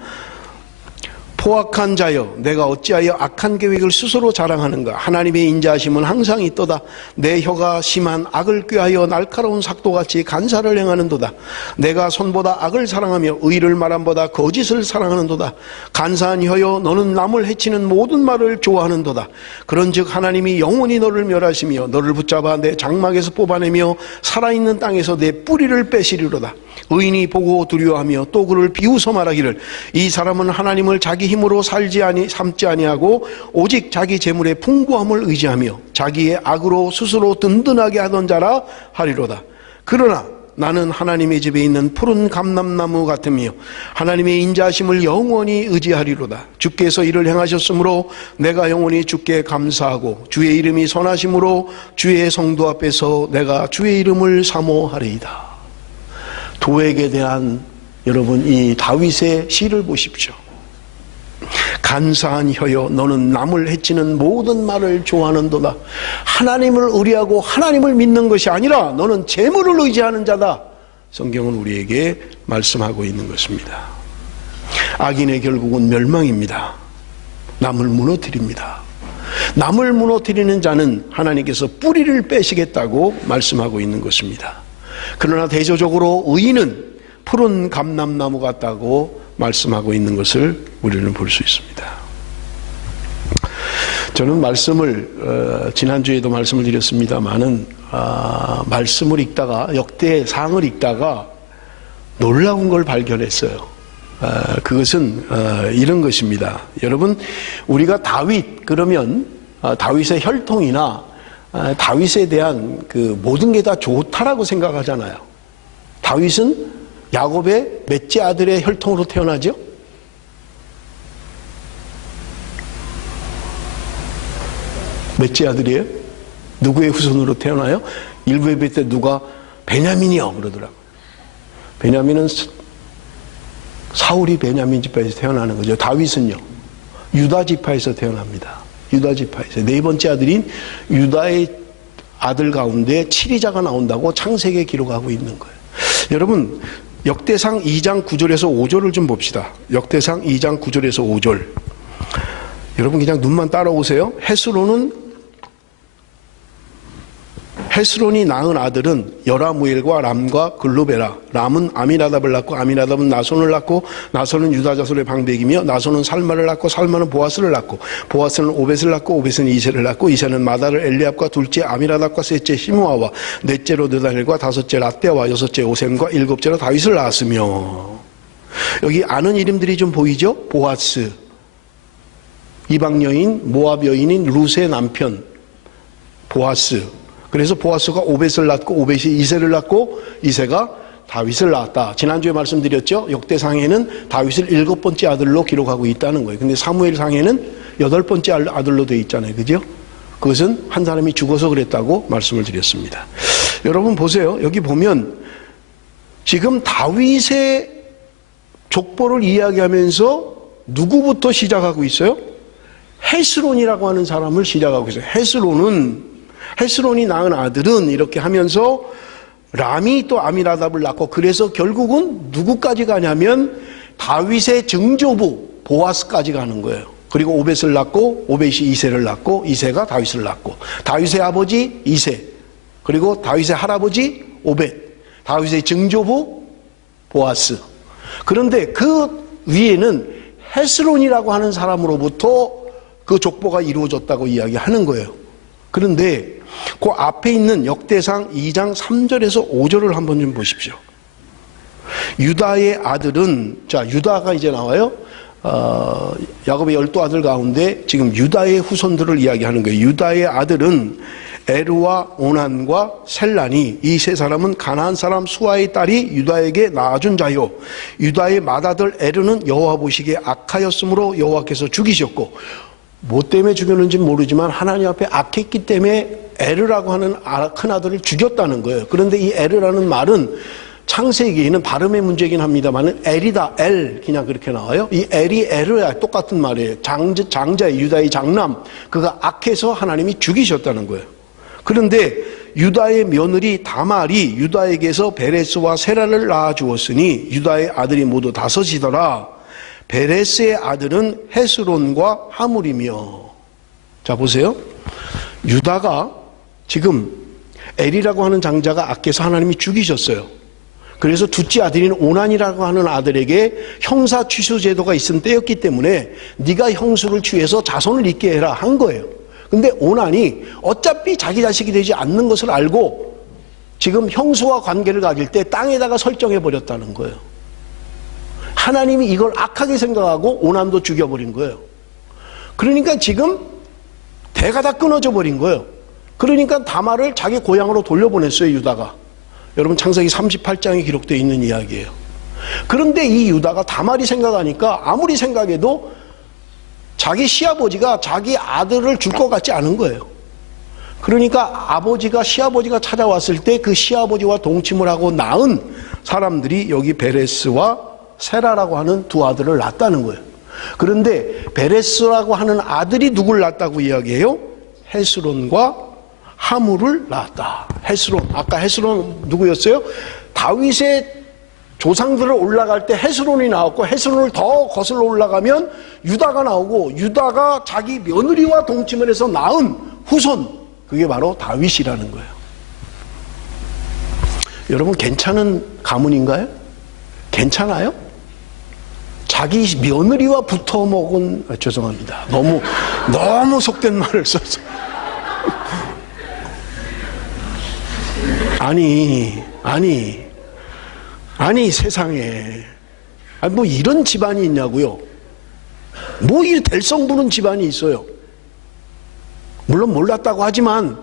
포악한 자여, 내가 어찌하여 악한 계획을 스스로 자랑하는가. 하나님의 인자하심은 항상 있도다. 내 혀가 심한 악을 꾀하여 날카로운 삭도같이 간사를 행하는도다. 내가 선보다 악을 사랑하며 의를 말함보다 거짓을 사랑하는도다. 간사한 혀여, 너는 남을 해치는 모든 말을 좋아하는도다. 그런즉 하나님이 영원히 너를 멸하시며 너를 붙잡아 내 장막에서 뽑아내며 살아있는 땅에서 내 뿌리를 빼시리로다. 의인이 보고 두려워하며 또 그를 비웃어 말하기를, 이 사람은 하나님을 자기 힘으로 삼지 아니하고 오직 자기 재물의 풍부함을 의지하며 자기의 악으로 스스로 든든하게 하던 자라 하리로다. 그러나 나는 하나님의 집에 있는 푸른 감람나무 같으며 하나님의 인자하심을 영원히 의지하리로다. 주께서 이를 행하셨으므로 내가 영원히 주께 감사하고 주의 이름이 선하심으로 주의 성도 앞에서 내가 주의 이름을 사모하리이다. 도에게 대한 여러분 이 다윗의 시를 보십시오. 간사한 혀여, 너는 남을 해치는 모든 말을 좋아하는도다. 하나님을 의뢰하고 하나님을 믿는 것이 아니라 너는 재물을 의지하는 자다. 성경은 우리에게 말씀하고 있는 것입니다. 악인의 결국은 멸망입니다. 남을 무너뜨립니다. 남을 무너뜨리는 자는 하나님께서 뿌리를 빼시겠다고 말씀하고 있는 것입니다. 그러나 대조적으로 의인은 푸른 감람나무 같다고 말씀하고 있는 것을 우리는 볼 수 있습니다. 저는 말씀을 지난주에도 말씀을 드렸습니다마는 말씀을 읽다가 역대상을 읽다가 놀라운 걸 발견했어요. 그것은 이런 것입니다. 여러분, 우리가 다윗 그러면 다윗의 혈통이나 다윗에 대한 그 모든 게 다 좋다라고 생각하잖아요. 다윗은 야곱의 넷째 아들의 혈통으로 태어나죠? 넷째 아들이에요? 누구의 후손으로 태어나요? 일부 예배 때 누가 베냐민이요 그러더라고요. 베냐민은 사울이 베냐민 지파에서 태어나는 거죠. 다윗은요, 유다 지파에서 태어납니다. 유다 지파에서 네 번째 아들인 유다의 아들 가운데 7위자가 나온다고 창세기에 기록하고 있는 거예요. 여러분, 역대상 2장 9절에서 5절을 좀 봅시다. 역대상 2장 9절에서 5절. 여러분 그냥 눈만 따라오세요. 헤스론이 낳은 아들은 여라무엘과 람과 글로베라. 람은 아미나답을 낳고 아미나답은 나손을 낳고 나손은 유다 자손의 방백이며 나손은 살마를 낳고 살마는 보아스를 낳고 보아스는 오벳을 낳고 오벳은 이세를 낳고 이세는 마다를 엘리압과 둘째 아미나답과 셋째 시므아와 넷째로 느다넬과 다섯째 라떼와 여섯째 오셈과 일곱째로 다윗을 낳았으며. 여기 아는 이름들이 좀 보이죠? 보아스, 이방 여인 모압 여인인 룻의 남편 보아스. 그래서 보아스가 오벳을 낳고 오벳이 이세를 낳고 이세가 다윗을 낳았다. 지난주에 말씀드렸죠. 역대상에는 다윗을 7번째 아들로 기록하고 있다는 거예요. 근데 사무엘상에는 8번째 아들로 되어 있잖아요. 그죠? 그것은 한 사람이 죽어서 그랬다고 말씀을 드렸습니다. 여러분 보세요. 여기 보면 지금 다윗의 족보를 이야기하면서 누구부터 시작하고 있어요? 헤스론이라고 하는 사람을 시작하고 있어요. 헤스론이 낳은 아들은 이렇게 하면서 람이 또 아미나답을 낳고, 그래서 결국은 누구까지 가냐면 다윗의 증조부 보아스까지 가는 거예요. 그리고 오벳을 낳고 오벳이 이세를 낳고 이세가 다윗을 낳고 다윗의 아버지 이세, 그리고 다윗의 할아버지 오벳, 다윗의 증조부 보아스. 그런데 그 위에는 헤스론이라고 하는 사람으로부터 그 족보가 이루어졌다고 이야기하는 거예요. 그런데 그 앞에 있는 역대상 2장 3절에서 5절을 한번 좀 보십시오. 유다의 아들은, 자, 유다가 이제 나와요. 야곱의 12아들 가운데 지금 유다의 후손들을 이야기하는 거예요. 유다의 아들은 에르와 오난과 셀란이, 이 세 사람은 가나안 사람 수아의 딸이 유다에게 낳아준 자요, 유다의 맏아들 에르는 여호와 보시기에 악하였으므로 여호와께서 죽이셨고, 뭐 때문에 죽였는지 모르지만 하나님 앞에 악했기 때문에 에르라고 하는 큰 아들을 죽였다는 거예요. 그런데 이 에르라는 말은 창세기에는 발음의 문제이긴 합니다만 엘이다, 엘, 그냥 그렇게 나와요. 이 엘이 에르야 똑같은 말이에요. 장자의 유다의 장남, 그가 악해서 하나님이 죽이셨다는 거예요. 그런데 유다의 며느리 다말이 유다에게서 베레스와 세라를 낳아 주었으니 유다의 아들이 모두 5이더라. 베레스의 아들은 헤스론과 하물이며. 자, 보세요. 유다가 지금 엘이라고 하는 장자가 악해서 하나님이 죽이셨어요. 그래서 둘째 아들인 오난이라고 하는 아들에게 형사 취소 제도가 있은 때였기 때문에 네가 형수를 취해서 자손을 잇게 해라 한 거예요. 근데 오난이 어차피 자기 자식이 되지 않는 것을 알고 지금 형수와 관계를 가질 때 땅에다가 설정해 버렸다는 거예요. 하나님이 이걸 악하게 생각하고 오난도 죽여버린 거예요. 그러니까 지금 대가 다 끊어져 버린 거예요. 그러니까 다말을 자기 고향으로 돌려보냈어요, 유다가. 여러분 창세기 38장에 기록되어 있는 이야기예요. 그런데 이 유다가 다말이 생각하니까 아무리 생각해도 자기 시아버지가 자기 아들을 줄 것 같지 않은 거예요. 그러니까 시아버지가 찾아왔을 때 그 시아버지와 동침을 하고 낳은 사람들이 여기 베레스와 세라라고 하는 두 아들을 낳았다는 거예요. 그런데 베레스라고 하는 아들이 누굴 낳았다고 이야기해요? 헤스론과 하물을 낳았다. 헤스론, 아까 헤스론 누구였어요? 다윗의 조상들을 올라갈 때 헤스론이 나왔고, 헤스론을 더 거슬러 올라가면 유다가 나오고, 유다가 자기 며느리와 동침을 해서 낳은 후손, 그게 바로 다윗이라는 거예요. 여러분 괜찮은 가문인가요? 괜찮아요? 자기 며느리와 붙어 먹은, 죄송합니다. 너무 속된 말을 써서. 아니 세상에 뭐 이런 집안이 있냐고요. 뭐 이 될성 부는 집안이 있어요. 물론 몰랐다고 하지만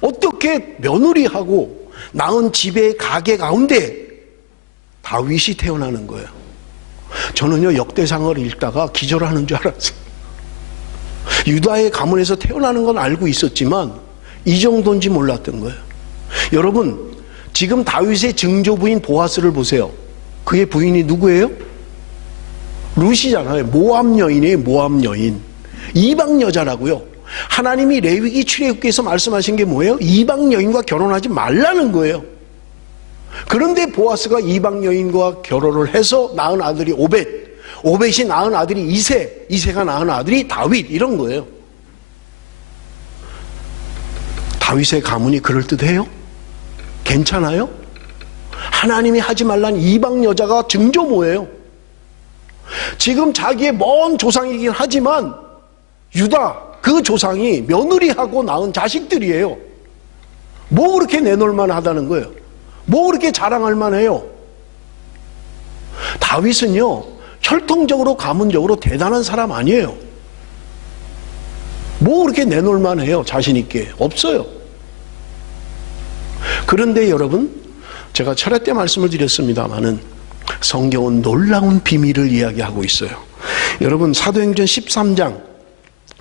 어떻게 며느리하고 낳은 집의 가게 가운데 다윗이 태어나는 거예요. 저는요 역대상을 읽다가 기절하는 줄 알았어요. 유다의 가문에서 태어나는 건 알고 있었지만 이 정도인지 몰랐던 거예요. 여러분 지금 다윗의 증조부인 보아스를 보세요. 그의 부인이 누구예요? 룻이잖아요. 모압 여인이에요. 모압 여인. 이방 여자라고요. 하나님이 레위기 출애굽기에서 말씀하신 게 뭐예요? 이방 여인과 결혼하지 말라는 거예요. 그런데 보아스가 이방 여인과 결혼을 해서 낳은 아들이 오벳, 오벳이 낳은 아들이 이세, 이세가 낳은 아들이 다윗, 이런 거예요. 다윗의 가문이 그럴듯해요? 괜찮아요? 하나님이 하지 말란 이방 여자가 증조모예요. 지금 자기의 먼 조상이긴 하지만 유다 그 조상이 며느리하고 낳은 자식들이에요. 뭐 그렇게 내놓을만 하다는 거예요? 뭐 그렇게 자랑할 만해요? 다윗은요 혈통적으로 가문적으로 대단한 사람 아니에요. 뭐 그렇게 내놓을만 해요? 자신 있게 없어요. 그런데 여러분 제가 철회 때 말씀을 드렸습니다마는 성경은 놀라운 비밀을 이야기하고 있어요. 여러분 사도행전 13장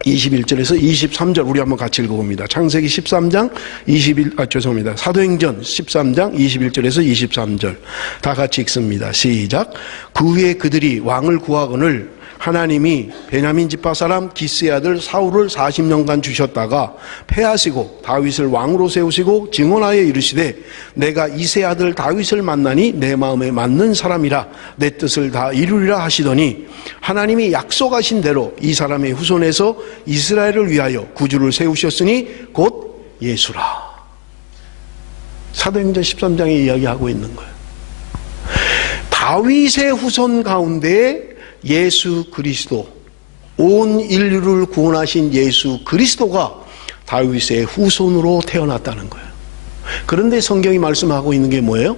21절에서 23절 우리 한번 같이 읽어봅니다. 창세기 13장 사도행전 13장 21절에서 23절 다 같이 읽습니다. 시작. 그 후에 그들이 왕을 구하거늘 하나님이 베냐민 지파 사람 기스의 아들 사울을 40년간 주셨다가 패하시고 다윗을 왕으로 세우시고 증언하여 이르시되 내가 이새 아들 다윗을 만나니 내 마음에 맞는 사람이라 내 뜻을 다 이루리라 하시더니 하나님이 약속하신 대로 이 사람의 후손에서 이스라엘을 위하여 구주를 세우셨으니 곧 예수라. 사도행전 13장에 이야기하고 있는 거예요. 다윗의 후손 가운데 예수 그리스도, 온 인류를 구원하신 예수 그리스도가 다윗의 후손으로 태어났다는 거예요. 그런데 성경이 말씀하고 있는 게 뭐예요?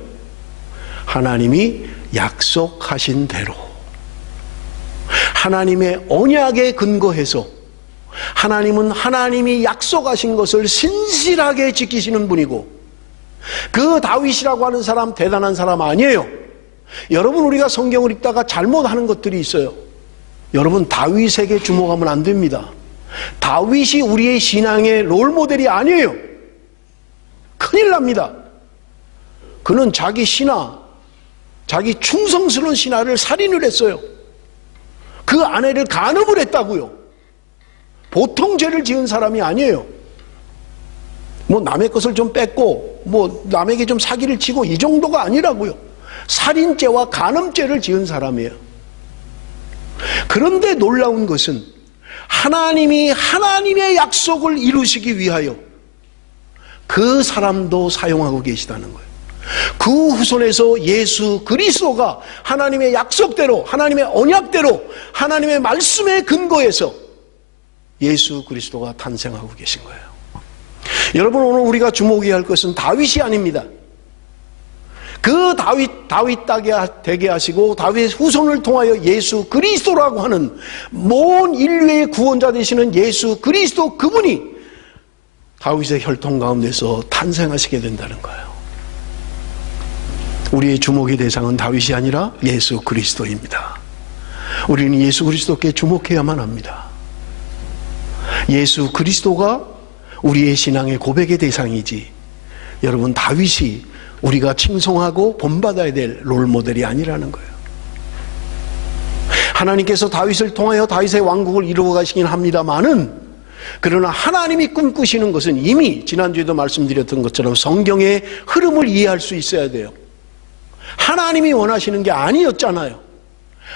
하나님이 약속하신 대로, 하나님의 언약에 근거해서, 하나님은 하나님이 약속하신 것을 신실하게 지키시는 분이고, 그 다윗이라고 하는 사람 대단한 사람 아니에요. 여러분 우리가 성경을 읽다가 잘못하는 것들이 있어요. 여러분 다윗에게 주목하면 안 됩니다. 다윗이 우리의 신앙의 롤모델이 아니에요. 큰일 납니다. 그는 자기 신하, 자기 충성스러운 신하를 살인을 했어요. 그 아내를 간음을 했다고요. 보통 죄를 지은 사람이 아니에요. 뭐 남의 것을 좀 뺏고 뭐 남에게 좀 사기를 치고 이 정도가 아니라고요. 살인죄와 간음죄를 지은 사람이에요. 그런데 놀라운 것은 하나님이 하나님의 약속을 이루시기 위하여 그 사람도 사용하고 계시다는 거예요. 그 후손에서 예수 그리스도가 하나님의 약속대로, 하나님의 언약대로, 하나님의 말씀에 근거해서 예수 그리스도가 탄생하고 계신 거예요. 여러분, 오늘 우리가 주목해야 할 것은 다윗이 아닙니다. 그 다윗 따게 되게 하시고 다윗의 후손을 통하여 예수 그리스도라고 하는 모든 인류의 구원자 되시는 예수 그리스도, 그분이 다윗의 혈통 가운데서 탄생하시게 된다는 거예요. 우리의 주목의 대상은 다윗이 아니라 예수 그리스도입니다. 우리는 예수 그리스도께 주목해야만 합니다. 예수 그리스도가 우리의 신앙의 고백의 대상이지, 여러분, 다윗이 우리가 칭송하고 본받아야 될 롤모델이 아니라는 거예요. 하나님께서 다윗을 통하여 다윗의 왕국을 이루어 가시긴 합니다만은, 그러나 하나님이 꿈꾸시는 것은 이미 지난주에도 말씀드렸던 것처럼 성경의 흐름을 이해할 수 있어야 돼요. 하나님이 원하시는 게 아니었잖아요.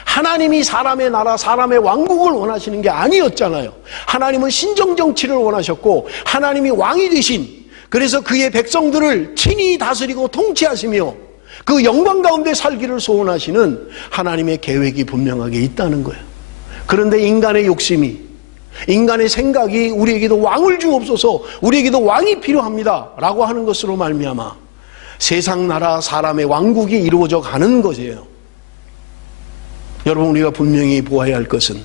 하나님이 사람의 나라, 사람의 왕국을 원하시는 게 아니었잖아요. 하나님은 신정정치를 원하셨고, 하나님이 왕이 되신, 그래서 그의 백성들을 친히 다스리고 통치하시며 그 영광 가운데 살기를 소원하시는 하나님의 계획이 분명하게 있다는 거예요. 그런데 인간의 욕심이, 인간의 생각이 우리에게도 왕을 주옵소서, 우리에게도 왕이 필요합니다 라고 하는 것으로 말미암아 세상 나라 사람의 왕국이 이루어져 가는 것이에요. 여러분, 우리가 분명히 보아야 할 것은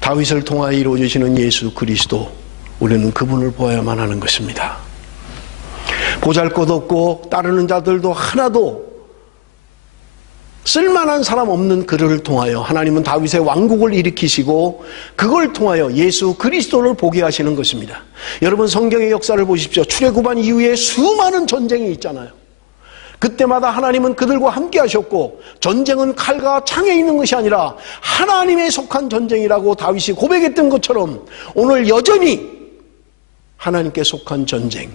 다윗을 통하여 이루어지시는 예수 그리스도, 우리는 그분을 보아야만 하는 것입니다. 보잘것없고 따르는 자들도 하나도 쓸만한 사람 없는 그를 통하여 하나님은 다윗의 왕국을 일으키시고 그걸 통하여 예수 그리스도를 보게 하시는 것입니다. 여러분, 성경의 역사를 보십시오. 출애굽한 이후에 수많은 전쟁이 있잖아요. 그때마다 하나님은 그들과 함께 하셨고, 전쟁은 칼과 창에 있는 것이 아니라 하나님에 속한 전쟁이라고 다윗이 고백했던 것처럼 오늘 여전히 하나님께 속한 전쟁,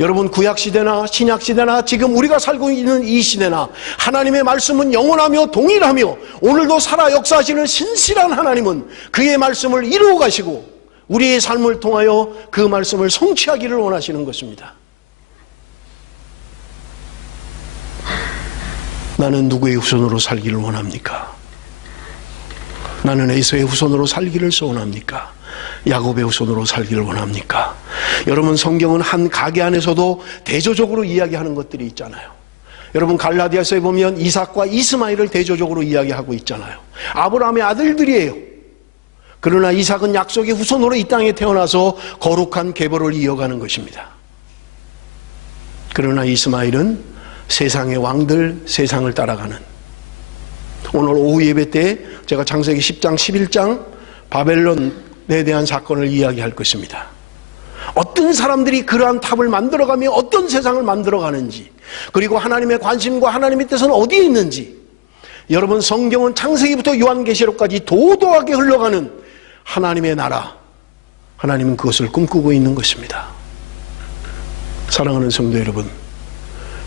여러분, 구약시대나 신약시대나 지금 우리가 살고 있는 이 시대나 하나님의 말씀은 영원하며 동일하며 오늘도 살아 역사하시는 신실한 하나님은 그의 말씀을 이루어 가시고 우리의 삶을 통하여 그 말씀을 성취하기를 원하시는 것입니다. 나는 누구의 후손으로 살기를 원합니까? 나는 에서의 후손으로 살기를 소원합니까? 야곱의 후손으로 살기를 원합니까? 여러분, 성경은 한 가게 안에서도 대조적으로 이야기하는 것들이 있잖아요. 여러분, 갈라디아서에 보면 이삭과 이스마엘을 대조적으로 이야기하고 있잖아요. 아브라함의 아들들이에요. 그러나 이삭은 약속의 후손으로 이 땅에 태어나서 거룩한 계보를 이어가는 것입니다. 그러나 이스마엘은 세상의 왕들, 세상을 따라가는, 오늘 오후 예배 때 제가 창세기 10장 11장 바벨론에 대한 사건을 이야기할 것입니다. 어떤 사람들이 그러한 탑을 만들어가며 어떤 세상을 만들어가는지, 그리고 하나님의 관심과 하나님의 뜻은 어디에 있는지, 여러분, 성경은 창세기부터 요한계시록까지 도도하게 흘러가는 하나님의 나라, 하나님은 그것을 꿈꾸고 있는 것입니다. 사랑하는 성도 여러분,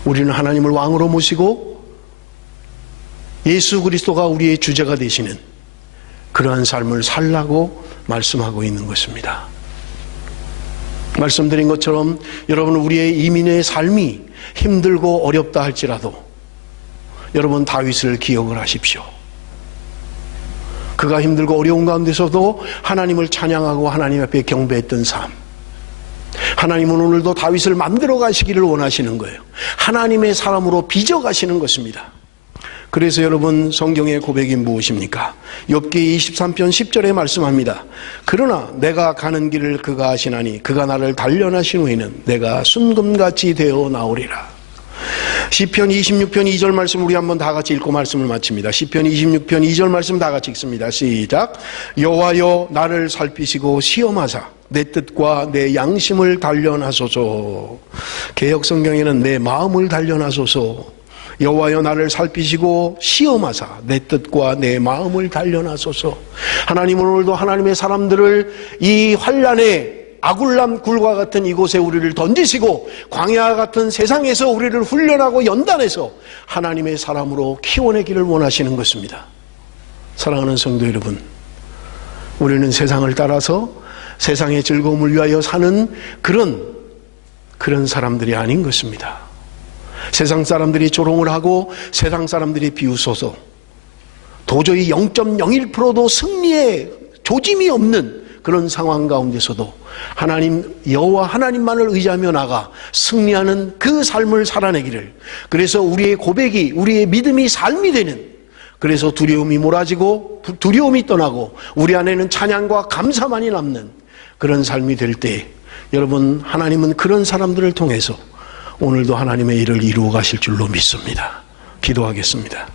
우리는 하나님을 왕으로 모시고 예수 그리스도가 우리의 주제가 되시는 그러한 삶을 살라고 말씀하고 있는 것입니다. 말씀드린 것처럼 여러분, 우리의 이민의 삶이 힘들고 어렵다 할지라도 여러분, 다윗을 기억을 하십시오. 그가 힘들고 어려운 가운데서도 하나님을 찬양하고 하나님 앞에 경배했던 삶, 하나님은 오늘도 다윗을 만들어 가시기를 원하시는 거예요. 하나님의 사람으로 빚어 가시는 것입니다. 그래서 여러분, 성경의 고백이 무엇입니까? 욥기 23편 10절에 말씀합니다. 그러나 내가 가는 길을 그가 아시나니 그가 나를 단련하신 후에는 내가 순금같이 되어 나오리라. 시편 26편 2절 말씀 우리 한번 다 같이 읽고 말씀을 마칩니다. 시편 26편 2절 말씀 다 같이 읽습니다. 시작. 여호와여, 나를 살피시고 시험하사 내 뜻과 내 양심을 단련하소서. 개역성경에는 내 마음을 단련하소서. 여호와여, 나를 살피시고 시험하사 내 뜻과 내 마음을 단련하소서. 하나님은 오늘도 하나님의 사람들을 이 환난의 아굴람 굴과 같은 이곳에 우리를 던지시고 광야 같은 세상에서 우리를 훈련하고 연단해서 하나님의 사람으로 키워내기를 원하시는 것입니다. 사랑하는 성도 여러분, 우리는 세상을 따라서 세상의 즐거움을 위하여 사는 그런 사람들이 아닌 것입니다. 세상 사람들이 조롱을 하고 세상 사람들이 비웃어서 도저히 0.01%도 승리의 조짐이 없는 그런 상황 가운데서도 하나님, 여호와 하나님만을 의지하며 나가 승리하는 그 삶을 살아내기를, 그래서 우리의 고백이, 우리의 믿음이 삶이 되는, 그래서 두려움이 몰아지고 두려움이 떠나고 우리 안에는 찬양과 감사만이 남는 그런 삶이 될 때, 여러분, 하나님은 그런 사람들을 통해서 오늘도 하나님의 일을 이루어 가실 줄로 믿습니다. 기도하겠습니다.